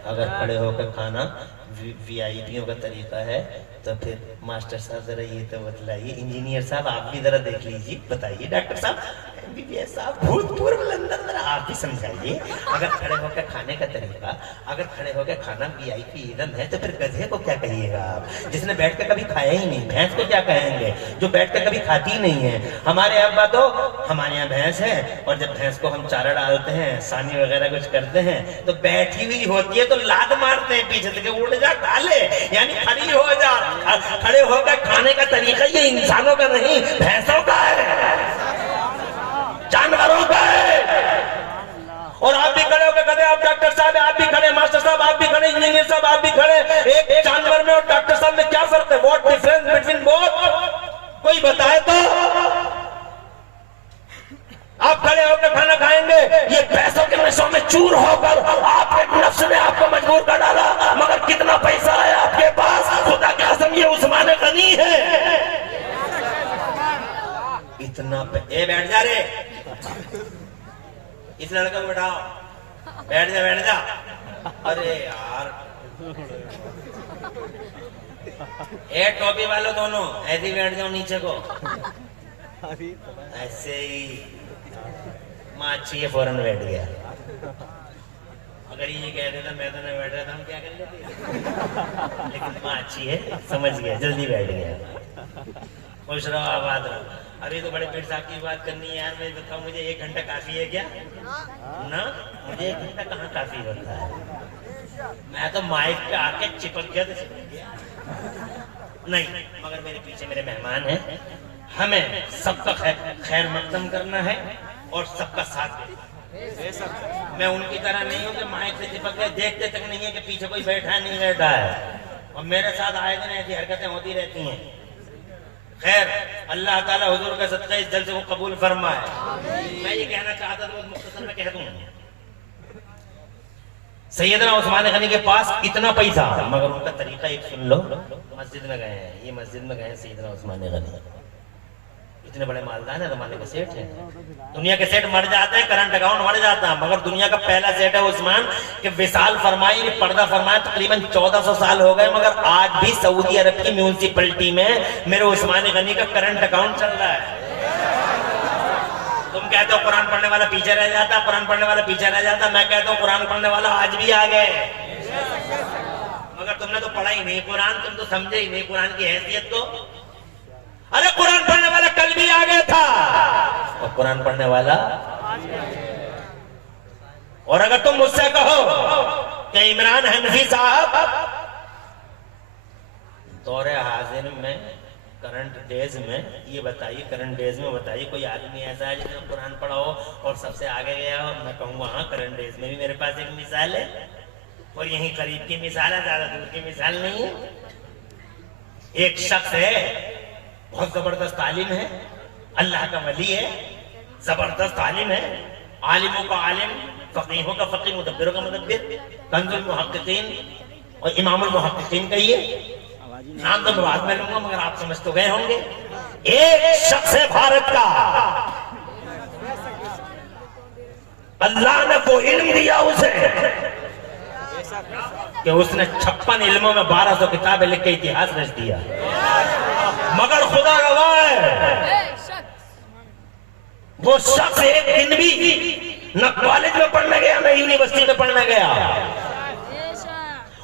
अगर खड़े होकर खाना वीआईपीओ का तरीका है, तो फिर मास्टर साहब जरा ये तो बतलाइए। इंजीनियर साहब आप भी जरा देख लीजिए, बताइए। डॉक्टर साहब, एमबीबीएस साहब, भूतपूर्व लंदन, जरा आप भी समझाइए। अगर खड़े होकर खाने का तरीका, अगर खड़े होकर खाना वीआईपी इज़म है, तो फिर गधे को क्या कहिएगा आप, जिसने बैठ कर कभी खाया ही नहीं? भैंस को क्या कहेंगे, जो बैठ कर कभी खाती ही नहीं है? हमारे अब्बा तो, हमारे यहाँ भैंस है, और जब भैंस को हम चारा डालते हैं, सानी वगैरह कुछ करते हैं, तो बैठी हुई होती है तो लात मारते हैं पीछे से, उड़ जा डाले, यानी खड़ी हो जा। खड़े होकर खाने का तरीका ये इंसानों का नहीं, भैंसों का है, जानवरों का है। और आप भी खड़े होकर कहते हैं, आप डॉक्टर साहब आप भी खड़े, मास्टर साहब आप भी खड़े, इंजीनियर साहब आप भी खड़े। एक जानवर में और डॉक्टर साहब में क्या फर्क है? What difference between both? कोई बताए तो। आप खड़े होकर खाना खाएंगे, ये पैसों के नशों में चूर होकर आपके नफ्स ने आपको मजबूर कर डाला। मगर कितना पैसा है आपके पास, खुदा की कसम ये उस्मान गनी है। इतना ए बैठ जा रे, इस लड़के को बैठाओ, बैठ जा बैठ जा। अरे यार, ए टोपी वालों दोनों ऐसे ही बैठ जाओ नीचे को, ऐसे ही। माची है, फौरन बैठ गया। अगर ये कह देता मैं तो नहीं बैठ रहा था, हम क्या कर लेते? लेकिन माची है, समझ गया, जल्दी बैठ गया। खुश रहो, आबाद रहो। अभी तो बड़े पीर साहब की बात करनी है यार। मैं बताऊं, मुझे 1 घंटा काफी है क्या? ना, मुझे 1 घंटा कहाँ काफी होता है। मैं तो माइक पे आके चिपक गया नहीं। मगर मेरे पीछे मेरे मेहमान हैं, हमें सबका खैर मकदम करना है और सबका साथ देना। मैं उनकी तरह नहीं हूँ कि माइक से चिपक गए, देखते तक नहीं है कि पीछे कोई बैठा है नहीं बैठा है। और मेरे साथ आए दिन ऐसी हरकतें होती रहती हैं। खैर, अल्लाह ताला हुजूर का सदका इस जलसे को कबूल फरमाए। मैं ये कहना चाहता था, मुख्तसर में कह दूं, सैयदना उस्मान गनी के पास इतना पैसा, मगर उनका तरीका एक सुन लो। मस्जिद में गए हैं, ये मस्जिद में गए हैं सैयदना उस्मान गनी, इतने बड़े मालदार है, जमाने के सेठ हैं। दुनिया के सेठ मर जाते हैं, करंट अकाउंट मर जाता है, मगर दुनिया का पहला सेठ है उस्मान के विशाल फरमाई, पर्दा फरमाया। तकरीबन 1400 साल हो गए, मगर आज भी सऊदी अरब की म्यूनिसिपैलिटी में मेरे उस्मान गनी का करंट अकाउंट चल रहा है। तुम कहते हो कुरान पढ़ने वाला पीछे रह जाता, कुरान पढ़ने वाला पीछे रह जाता। मैं कहता हूँ कुरान पढ़ने वाला आज भी आ गए, मगर तुमने तो पढ़ा ही नहीं कुरान, तुम तो समझे ही नहीं कुरान की हैसियत को। अरे कुरान पढ़ने वाला कल भी आ गया था, और कुरान पढ़ने वाला। और अगर तुम मुझसे कहो कि इमरान हनफी साहब दौरे हाजिर में करंट डेज में ये बताइए, करंट डेज में बताइए कोई आदमी ऐसा है जिसने कुरान पढ़ा हो और सबसे आगे गया हो। मैं कहूँगा हाँ, करंट डेज में भी मेरे पास एक मिसाल है, और यहीं करीब की मिसाल है, ज्यादा दूर की मिसाल नहीं है। एक शख्स है, बहुत जबरदस्त तालीम है, अल्लाह का वली है, जबरदस्त तालीम है, आलिमों का आलिम, फकीहों का फकीह, मुदब्बिरों का मुदब्बिर, कंजुल मुहक्किकीन और इमामुल मुहक्किकीन कहिए, नाम तो बाद में लूंगा मगर आप समझ तो गए होंगे। एक शख्स है भारत का, अल्लाह ने वो इल्म दिया उसे कि उसने 56 इल्मों में 1200 किताबें लिख के इतिहास रच दिया। मगर खुदा गवाह है, वो शख्स एक दिन भी न कॉलेज में पढ़ने गया न यूनिवर्सिटी में पढ़ने गया।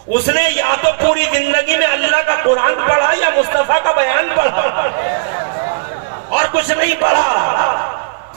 उसने या तो पूरी जिंदगी में अल्लाह का कुरान पढ़ा या मुस्तफा का बयान पढ़ा, और कुछ नहीं पढ़ा।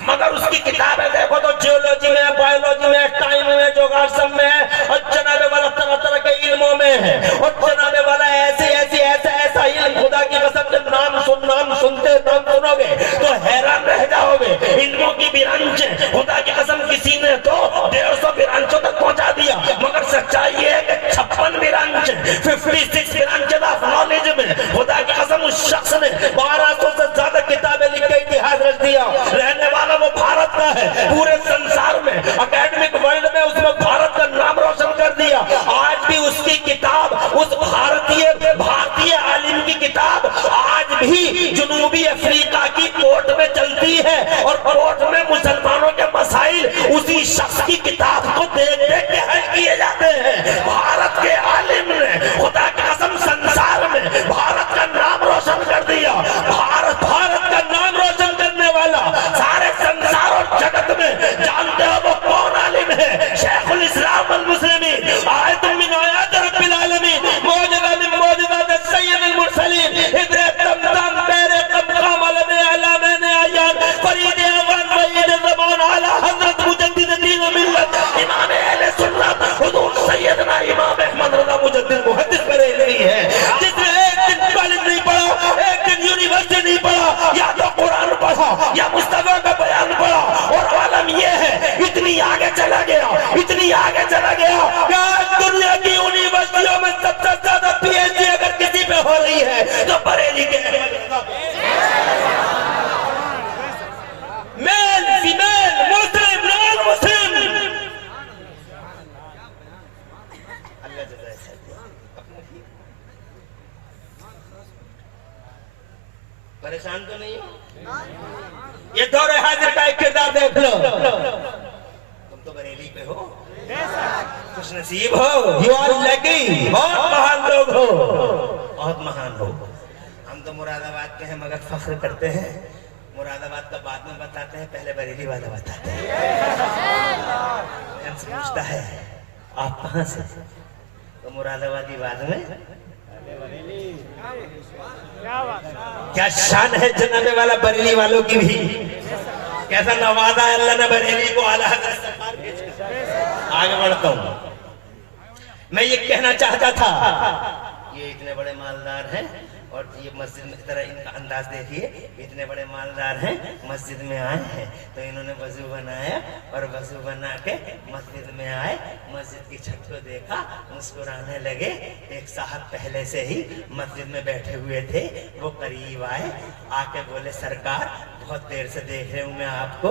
मगर उसकी किताबें देखो तो जियोलॉजी में, बायोलॉजी में, टाइम में, जोग्राफी में, और जनाबे वाला तरह तरह के इल्मों में है, और जनाबे वाला ऐसा इल्म, खुदा की कसम जब नाम सुनते नाम सुनोगे तो हैरान रह जाओगे। इल्मों की बिरांच, खुदा की कसम किसी ने तो 150 बिरांचों तक पहुंचा दिया, मगर सच्चाई ये है कि 56 बिरांच, 56 ब्रांचेस ऑफ नॉलेज में खुदा की कसम उस शख्स ने 1200 से ज्यादा किताबें लिख के इतिहास रच दिया। रहने वाला वो भारत का है, पूरे संसार में, एकेडमिक वर्ल्ड में उसने भारत का नाम रोशन कर दिया। आज भी उसकी किताब, उस भारतीय आलिम की किताब आज भी जुनूबी अफ्रीका की कोर्ट में चलती है, और कोर्ट में मुसलमानों के मसाइल उसी शख्स की किताब को देख देख के हल किए जाते हैं। भारत के आलिम ने खुदा की कसम संसार में भारत का नाम रोशन कर दिया। भारत का नाम रोशन करने वाला सारे संसार और जगत में जानते हो वो कौन आलिम है? शेखुल इस्लाम अल मुस्लिमीन, आयतुम मिन आयात रब्बिल आलमीन, मौजज़ा मिन मौजज़ात सय्यदुल मुरसलीन, इब्रे तमतम तेरे कम अलमे अलमे ने आयात फरीद अवन वहीद ज़मान आला हज़रत मुजद्दिद दीन व मिल्लत इमाम अहले सुन्नत हुजूर सैयदना इमाम अहमद रज़ा मुजद्दिद मुहद्दिस बरेलवी है, जिसने एक दिन कॉलेज नहीं पढ़ा, एक दिन यूनिवर्सिटी नहीं पढ़ा, या तो कुरान पढ़ा या मुस्तफा का बयान पढ़ा, और आलम ये है इतनी आगे चला गया कि दुनिया की यूनिवर्सिटियों में सबसे ज्यादा पीएचडी अगर किसी पे हो रही है तो बरेली के मेल फीमेल मुस्लिम नॉन मुस्लिम। अल्लाह जज़ा परेशान तो नहीं हो? ये दौरे हाजिर का एक किरदार देख लो। तुम तो बरेली पे हो, खुश नसीब हो, यू आर लकी, बहुत महान लोग हो, बहुत महान हो। हम तो मुरादाबाद के हैं मगर फख्र करते हैं। मुरादाबाद का बाद में बताते हैं, पहले बरेली वाला बताते हैं। हमसे पूछता है आप कहाँ से, तो मुरादाबादी बाद में। क्या शान है जनाबे वाला बरेली वालों की भी, कैसा नवाजा है अल्लाह ने बरेली को आला हज़रत सरकार के। आगे बढ़ता हूँ, मैं ये कहना चाहता था, ये इतने बड़े मालदार हैं और ये मस्जिद में तरह इनका अंदाज देखिए, इतने बड़े मालदार हैं, मस्जिद में आए हैं तो इन्होंने वजू बनाया और वजू बना के मस्जिद में आए, मस्जिद की छत को देखा, मुस्कुराने लगे। एक साहब पहले से ही मस्जिद में बैठे हुए थे, वो करीब आए, आके बोले सरकार बहुत देर से देख रहे हूँ मैं आपको,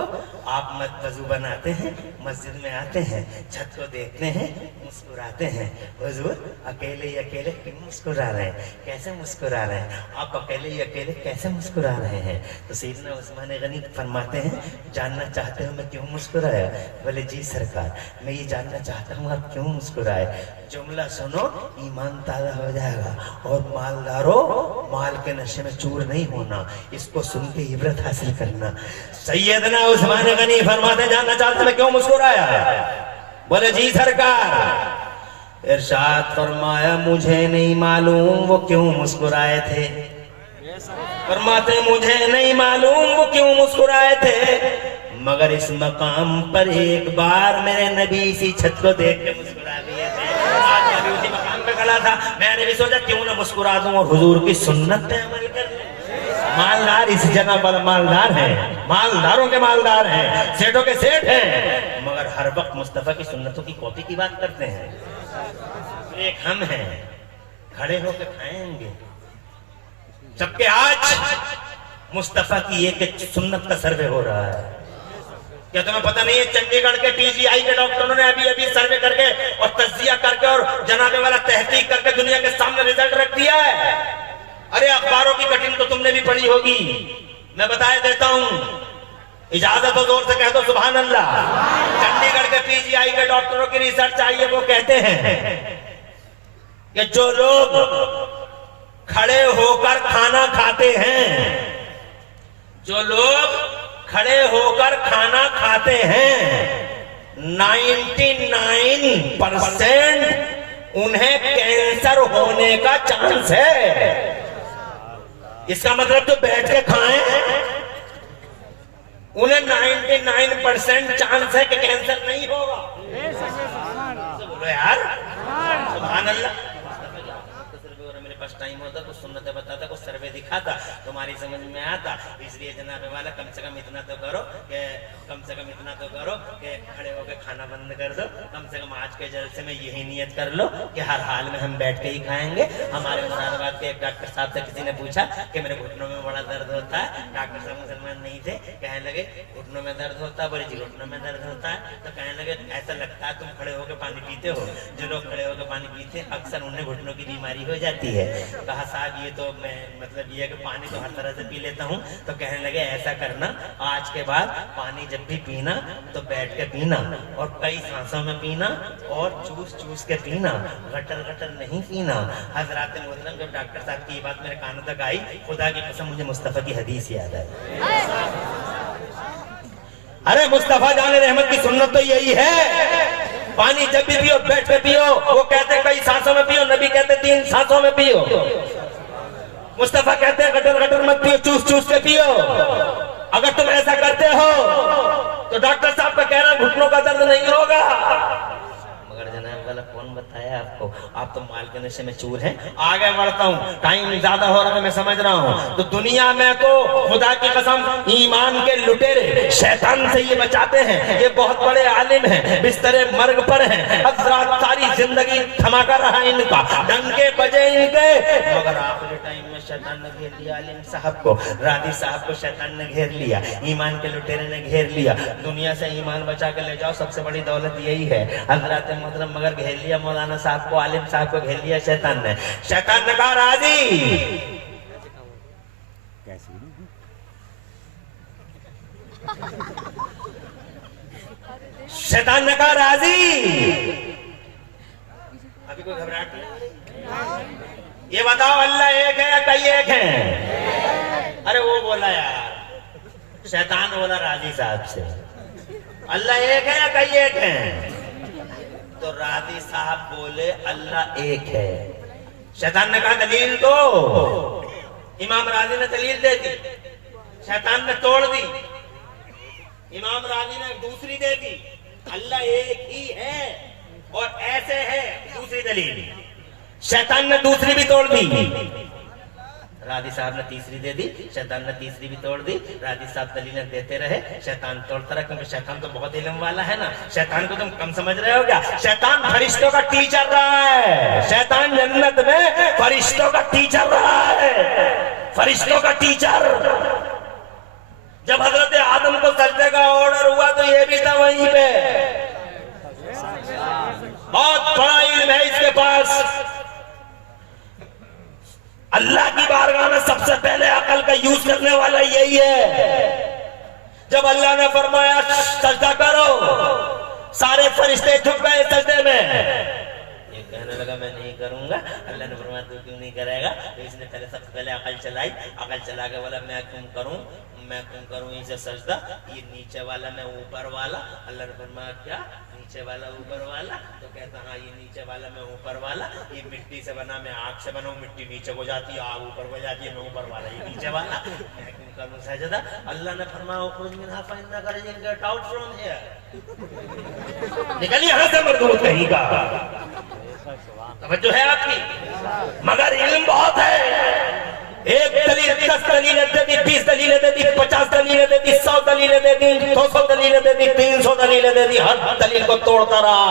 आप मत वजू बनाते हैं, मस्जिद में आते हैं, छत को देखते हैं, मुस्कुराते हैं, हुजूर अकेले ही अकेले क्यों मुस्कुरा रहे हैं, कैसे मुस्कुरा रहे हैं, आप अकेले ही अकेले कैसे मुस्कुरा रहे हैं? तो सैयदना उस्मान गनी फरमाते हैं जानना चाहते हो मैं क्यों मुस्कुराया? बोले जी सरकार मैं ये जानना चाहता हूँ आप क्यों मुस्कुराए। जुमला सुनो ईमान ताज़ा हो जाएगा, और मालदारों माल के नशे में चूर नहीं होना, इसको सुन के इबरत हासिल करना। सैयदना उस्मान गनी फरमाते जानना चाहते मैं क्यों मुस्कुराया? बोले जी सरकार, इरशाद फरमाया मुझे नहीं मालूम वो क्यों मुस्कुराए थे। फरमाते मुझे नहीं मालूम वो क्यों मुस्कुराए थे, मगर इस मकाम पर एक बार मेरे नबी इसी छत को देख के मुस्कुरा दिए थे। आज मैं भी उसी मकाम पे खड़ा था, मैंने भी सोचा क्यों ना मुस्कुरा दूं और हुजूर की सुन्नत पे अमल कर लूं। मालदार इस जगह पर मालदार हैं, मालदारों के मालदार हैं, सेठों के सेठ हैं, मगर हर वक्त मुस्तफा की सुन्नतों की कॉपी की बात करते हैं। एक हम हैं, खड़े होकर खाएंगे। जबकि आज मुस्तफा की एक सुन्नत का सर्वे हो रहा है। क्या तुम्हें पता नहीं है चंडीगढ़ के टीजीआई के डॉक्टरों ने अभी अभी सर्वे करके और तज्जिया करके और जनाबे वाला तहकीक करके दुनिया के सामने रिजल्ट रख दिया है। अरे अखबारों की कटिंग तो तुमने भी पढ़ी होगी, मैं बताए देता हूं, इजाजत हो जोर से कह दो सुभान अल्लाह। चंडीगढ़ के पीजीआई के डॉक्टरों की रिसर्च आई है, वो कहते हैं कि जो लोग खड़े होकर खाना खाते हैं, जो लोग खड़े होकर खाना खाते हैं, 99% उन्हें कैंसर होने का चांस है। इसका मतलब जो बैठ के खाएं उन्हें 99% चांस है कि कैंसर नहीं होगा। बोलो यार सुभान अल्लाह। टाइम होता कुछ सुन्नतें बताता, कुछ सर्वे दिखाता, तुम्हारी समझ में आता। इसलिए जनाब वाला कम से कम इतना तो करो कि खड़े होकर खाना बंद कर दो। कम से कम आज के जलसे में यही नियत कर लो कि हर हाल में हम बैठ के ही खाएंगे। हमारे मुरादाबाद के एक डॉक्टर साहब से किसी ने पूछा कि मेरे घुटनों में बड़ा दर्द होता है। डॉक्टर साहब मुसलमान नहीं थे, कहने लगे घुटनों में दर्द होता है, बोले जी घुटनों में दर्द होता है। तो कहने लगे ऐसा लगता है तुम खड़े होकर पानी पीते हो। जो लोग खड़े होकर पानी पीते अक्सर उन्हें घुटनों की बीमारी हो जाती है। कहा साहब ये तो मैं मतलब ये है कि पानी तो हर तरह से पी लेता हूँ। तो कहने लगे ऐसा करना, आज के बाद पानी जब भी पीना तो बैठ के पीना और कई सांसों में पीना और चूस चूस के पीना, गटर गटर नहीं पीना। हजरात मोहतरम जब डॉक्टर साहब की ये बात मेरे कानों तक आई, खुदा की कसम मुझे मुस्तफा की हदीस याद आई। अरे मुस्तफा जाने रहमत की सुन्नत तो यही है, पानी जब भी पियो बैठ के पियो। वो कहते कई सांसों में पियो, नबी कहते 3 सांसों में पियो। मुस्तफा कहते हैं गटर गटर मत पियो, चूस चूस के पियो। अगर तुम ऐसा करते हो तो डॉक्टर साहब का कहना घुटनों का दर्द नहीं होगा। मगर जनाब वाला कौन बताया आपको, आप तो माल के नशे में चूर हैं। आगे बढ़ता हूँ, टाइम ज्यादा हो रहा है मैं समझ रहा हूँ। तो दुनिया में तो खुदा की कसम ईमान के लुटेरे शैतान से ये बचाते हैं। ये बहुत बड़े आलिम हैं, बिस्तरे मर्ग पर हैं, हज़रात सारी जिंदगी धमाका रहा इनका, डंके बजे इनके। मगर आखिरी टाइम में शैतान ने घेर लिया आलिम साहब को, रादी साहब को शैतान ने घेर लिया, ईमान के लुटेरे ने घेर लिया। दुनिया से ईमान बचा के ले जाओ, सबसे बड़ी दौलत यही है हज़रात मोहतरम। मगर घेर लिया मौलाना साहब को, आलिम साहब को घेर लिया शैतान ने। शैतान ने कहा राजी, शैतान ने कहा राजी। अभी कोई घबराहट नहीं। ये बताओ अल्लाह एक है या कई एक हैं? अरे वो बोला यार, शैतान बोला राजी साहब से, अल्लाह एक है या कई एक हैं? तो राजी साहब बोले अल्लाह एक है। शैतान ने कहा दलील दो। इमाम राजी ने दलील दे दी, शैतान ने तोड़ दी। इमाम राजी ने दूसरी दे दी, अल्लाह एक ही है और ऐसे है, दूसरी दलील। शैतान ने दूसरी भी तोड़ दी, राजी साहब ने तीसरी दे दी, शैतान ने तीसरी भी तोड़ दी। राजी साहब दलीलें देते रहे, शैतान तोड़ता रहा, क्योंकि शैतान तो बहुत इल्म वाला है ना। शैतान को तुम कम समझ रहे हो क्या? शैतान फरिश्तों का टीचर रहा है। शैतान जन्नत में फरिश्तों का टीचर रहा है, फरिश्तों का टीचर। जब हजरत आदम को सजदे का ऑर्डर हुआ तो ये भी था वहीं पे। बहुत बड़ा इल्म है इसके पास। अल्लाह की बारगाह में सबसे पहले अकल का यूज करने वाला यही है। जब अल्लाह ने फरमाया सजदा करो, सारे फरिश्ते झुक गए सजदे में। ये कहने लगा मैं नहीं करूंगा। अल्लाह ने फरमाया तू क्यों नहीं करेगा? तो इसने पहले सबसे पहले अकल चलाई, अकल चला के बोला मैं क्यों करूं इसे सजदा, ये नीचे वाला मैं ऊपर वाला। अल्लाह ने फरमाया क्या नीचे वाला ऊपर वाला? तो कहता हाँ ये नीचे वाला मैं ऊपर वाला, ये मिट्टी से बना मैं आग से बना, मिट्टी नीचे को जाती है आग ऊपर को जाती है, मैं ऊपर वाला ये नीचे वाला, मैं क्यों करूं सजदा? अल्लाह ने फरमाया उखरुज मिनहा फइन्नका रजीम, गेट आउट फ्रॉम हियर, निकल यहां से मरदूद कहीं का। तवज्जो है आपकी? मगर इल्म बहुत है, एक दलील 10 दलीलें दे दी, 20 दलीलें दे दी, 50 दलीलें दे दी, 100 दलीलें दे दी, 200 दलीलें दे दी, 300 दलीलें दे दी। हर दलील को तोड़ता रहा,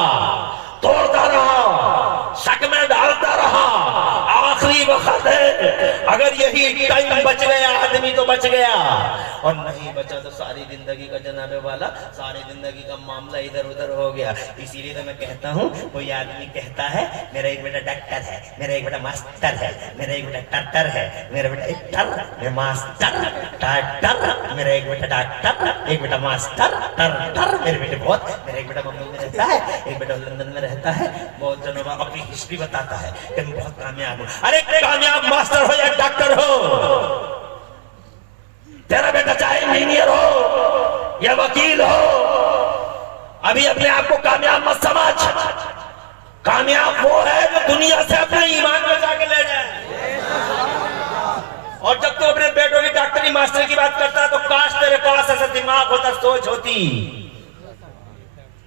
शक में डालता रहा। आखिरी वक्त है, अगर यही टाइम बच गया आदमी तो बच गया, और नहीं बचा तो सारी जिंदगी का जनाबे वाला, सारी जिंदगी का मामला इधर उधर हो गया। इसीलिए तो मैं कहता हूँ, कोई आदमी कहता है मेरा एक बेटा डॉक्टर है, मेरा एक बेटा मास्टर है, मेरा एक बेटा टाटर है, मेरा बेटा एक्टर, मेरा मास्टर टाटर, मेरा एक बेटा डॉक्टर, एक बेटा मास्टर टाटर, मेरे बेटे बहुत, मेरा एक बेटा मुंबई में रहता है, एक बेटा लंदन में रहता है। बहुत जनों में अपनी हिस्ट्री बताता है कि मैं बहुत कामयाब हूँ। अरे कामयाब मास्टर हो या डॉक्टर हो, तेरा बेटा चाहे इंजीनियर हो या वकील हो, अभी अपने आप को कामयाब मत समझ। कामयाब वो है जो दुनिया से अपने ईमान बचा के ले जाए। और जब तू अपने बेटों की डॉक्टरी मास्टर की बात करता है तो काश तेरे पास ऐसा दिमाग होता, सोच होती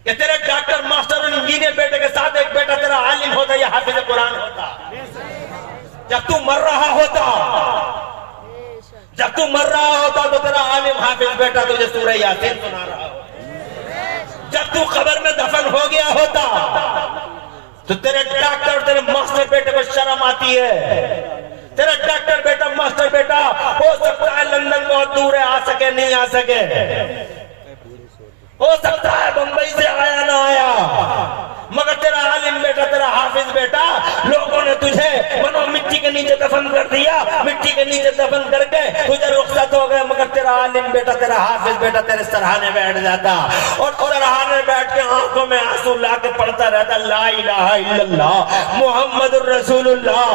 कि तेरे डॉक्टर मास्टर और इंजीनियर बेटे के साथ एक बेटा तेरा आलिम होता या हाफिज कुरान होता। जब तू मर रहा होता तो तेरा आलिम हाफिज बेटा तुझे सूरह यासीन सुना रहा होता। जब तू कब्र में दफन हो गया होता तो तेरे डॉक्टर और तेरे मास्टर बेटे को शर्म आती है। तेरा डॉक्टर बेटा मास्टर बेटा हो सकता है लंदन बहुत दूर है, आ सके नहीं आ सके, हो सकता है बंबई से आया ना आया, मगर तेरा आलिम बेटा, तेरा हाफिज बेटा, लोगों ने तुझे मनो मिट्टी के नीचे दफन कर दिया, मिट्टी के नीचे दफन करके तुझे रुखसत हो गए, मगर तेरा आलिम बेटा, तेरा हाफिज बेटा तेरे सराहने बैठ जाता और सराहने बैठ के आंखों में आंसू ला के पढ़ता रहता, ला इलाहा इल्लल्लाह मुहम्मदुर रसूलुल्लाह,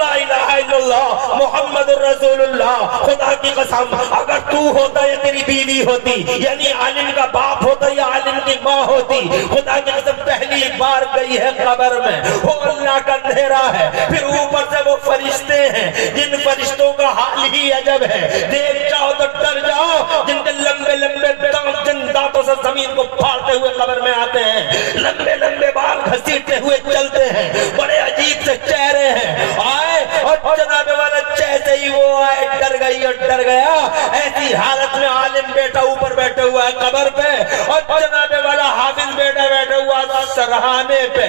ला इलाहा इल्लल्लाह मुहम्मदुर रसूलुल्लाह। खुदा की कसम, अगर तू होता या तेरी बीवी होती, यानी आलिम का बाप होता या आलिम की माँ होती, खुदा की कसम पहली बार गई है कब्र में, वो अल्लाह का अंधेरा है, फिर ऊपर से वो फरिश्ते हैं जिन फरिश्तों का हाल ही अजब है। देख जाओ तो डर जाओ, जिनके लंबे लंबे दांत, जिन दांतों से जमीन को फाड़ते हुए कब्र में आते हैं, लंबे लंबे बाल घसीटते हुए चलते हैं, बड़े अजीब से चेहरे हैं। आए और जनाबे वाला जैसे ही वो आए डर गई और डर गया। ऐसी हालत में आलिम बेटा ऊपर बैठे हुआ है कब्र पे और जनाबे वाला हाफिज बेटा बैठा हुआ था सराहने पे।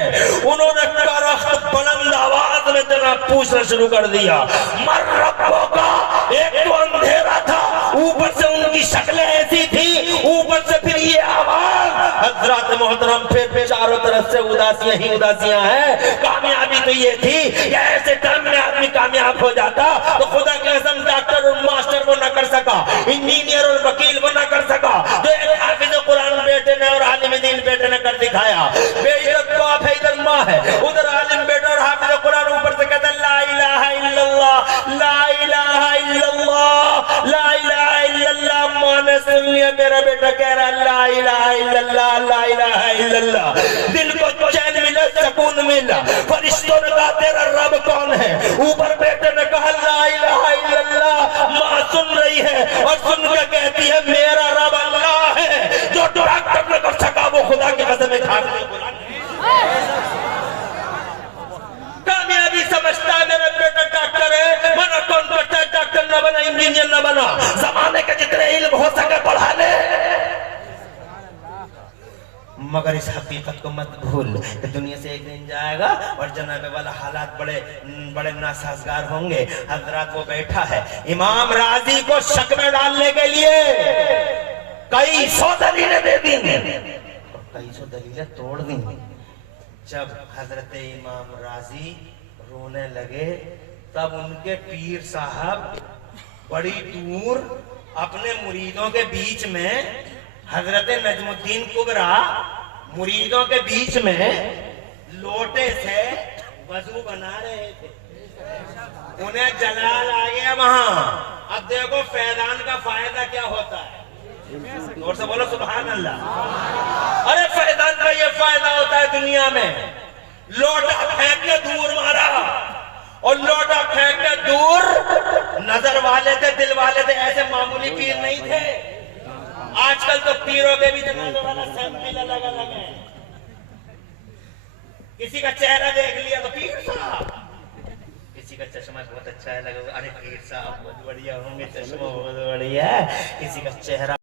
उन्होंने करख्त बुलंद आवाज में जनाब पूछना शुरू कर दिया, मर रब्बो का। एक तो अंधेरा था, ऊपर से उनकी शक्लें ऐसी थी, ऊपर से फिर ये आवाज। हजरत मोहतरम फिर चारों तरफ से उदासियां ही उदासियां हैं। कामयाबी तो ये थी कि ऐसे टाइम में आदमी कामयाब हो जाता तो खुदा के कसम डॉक्टर और मास्टर वो न कर सका, इंजीनियर और वकील वो न कर सका, जो एक हाफिज कुरान बेटे ने और आलिम दीन बेटे ने कर दिखाया। बेइज्जत बाप है, इधर माँ है, उधर आलिम बेटा और हाफिज कुरान, ऊपर से कहता ला इलाहा इल्लल्लाह, ला इलाहा इल्लल्लाह, ला इलाहा इल्लल्लाह। माँ ने सुन लिया, मेरा बेटा कह रहा ला इलाहा इल्लल्लाह, ला इलाहा इल्लल्लाह। दिल को चैन मिला, सुकून मिला। फरिश्तों ने कहा तेरा रब कौन है? ऊपर बेटे ने कहा ला इलाहा इल्लल्लाह। माँ सुन रही है और सुन के कहती है मेरा रब अल्लाह है, जो डॉक्टर ने कर सका वो खुदा की कसम खा के कामयाबी समझता है। मेरा बेटा डॉक्टर है, मना कौन करता है डॉक्टर न बना, इंजीनियर न बना, जमाने के जितने इल्म हो सके पढ़ा ले, मगर इस हकीकत को मत भूल कि दुनिया से एक दिन जाएगा और जनाबे वाला हालात बड़े बड़े नासाजगार होंगे। हजरत वो बैठा है, इमाम राजी को शक में डालने के लिए कई सौ दलीलें दे दी, कई सौ दलीलें तोड़ दी। जब हजरत इमाम राजी रोने लगे तब उनके पीर साहब बड़ी दूर अपने मुरीदों के बीच में, हजरत नजमुद्दीन कुबरा मुरीदों के बीच में लोटे से वजू बना रहे थे। उन्हें जलाल आ गया वहां। अब देखो फैजान का फायदा क्या होता है, और से बोलो सुभान अल्लाह। अरे फैजान का ये फायदा होता है दुनिया में, लोटा फेंक के दूर मारा, और लोटा फेंक के दूर नजर वाले थे, दिल वाले थे, ऐसे मामूली पीर नहीं थे। आजकल तो पीरों के भी जनाजे वाला सैंपल अलग अलग है। किसी का चेहरा देख लिया तो पीर साहब, किसी का चश्मा बहुत अच्छा लगा। अरे पीर साहब बहुत बढ़िया होंगे, चश्मा बहुत बढ़िया, किसी का चेहरा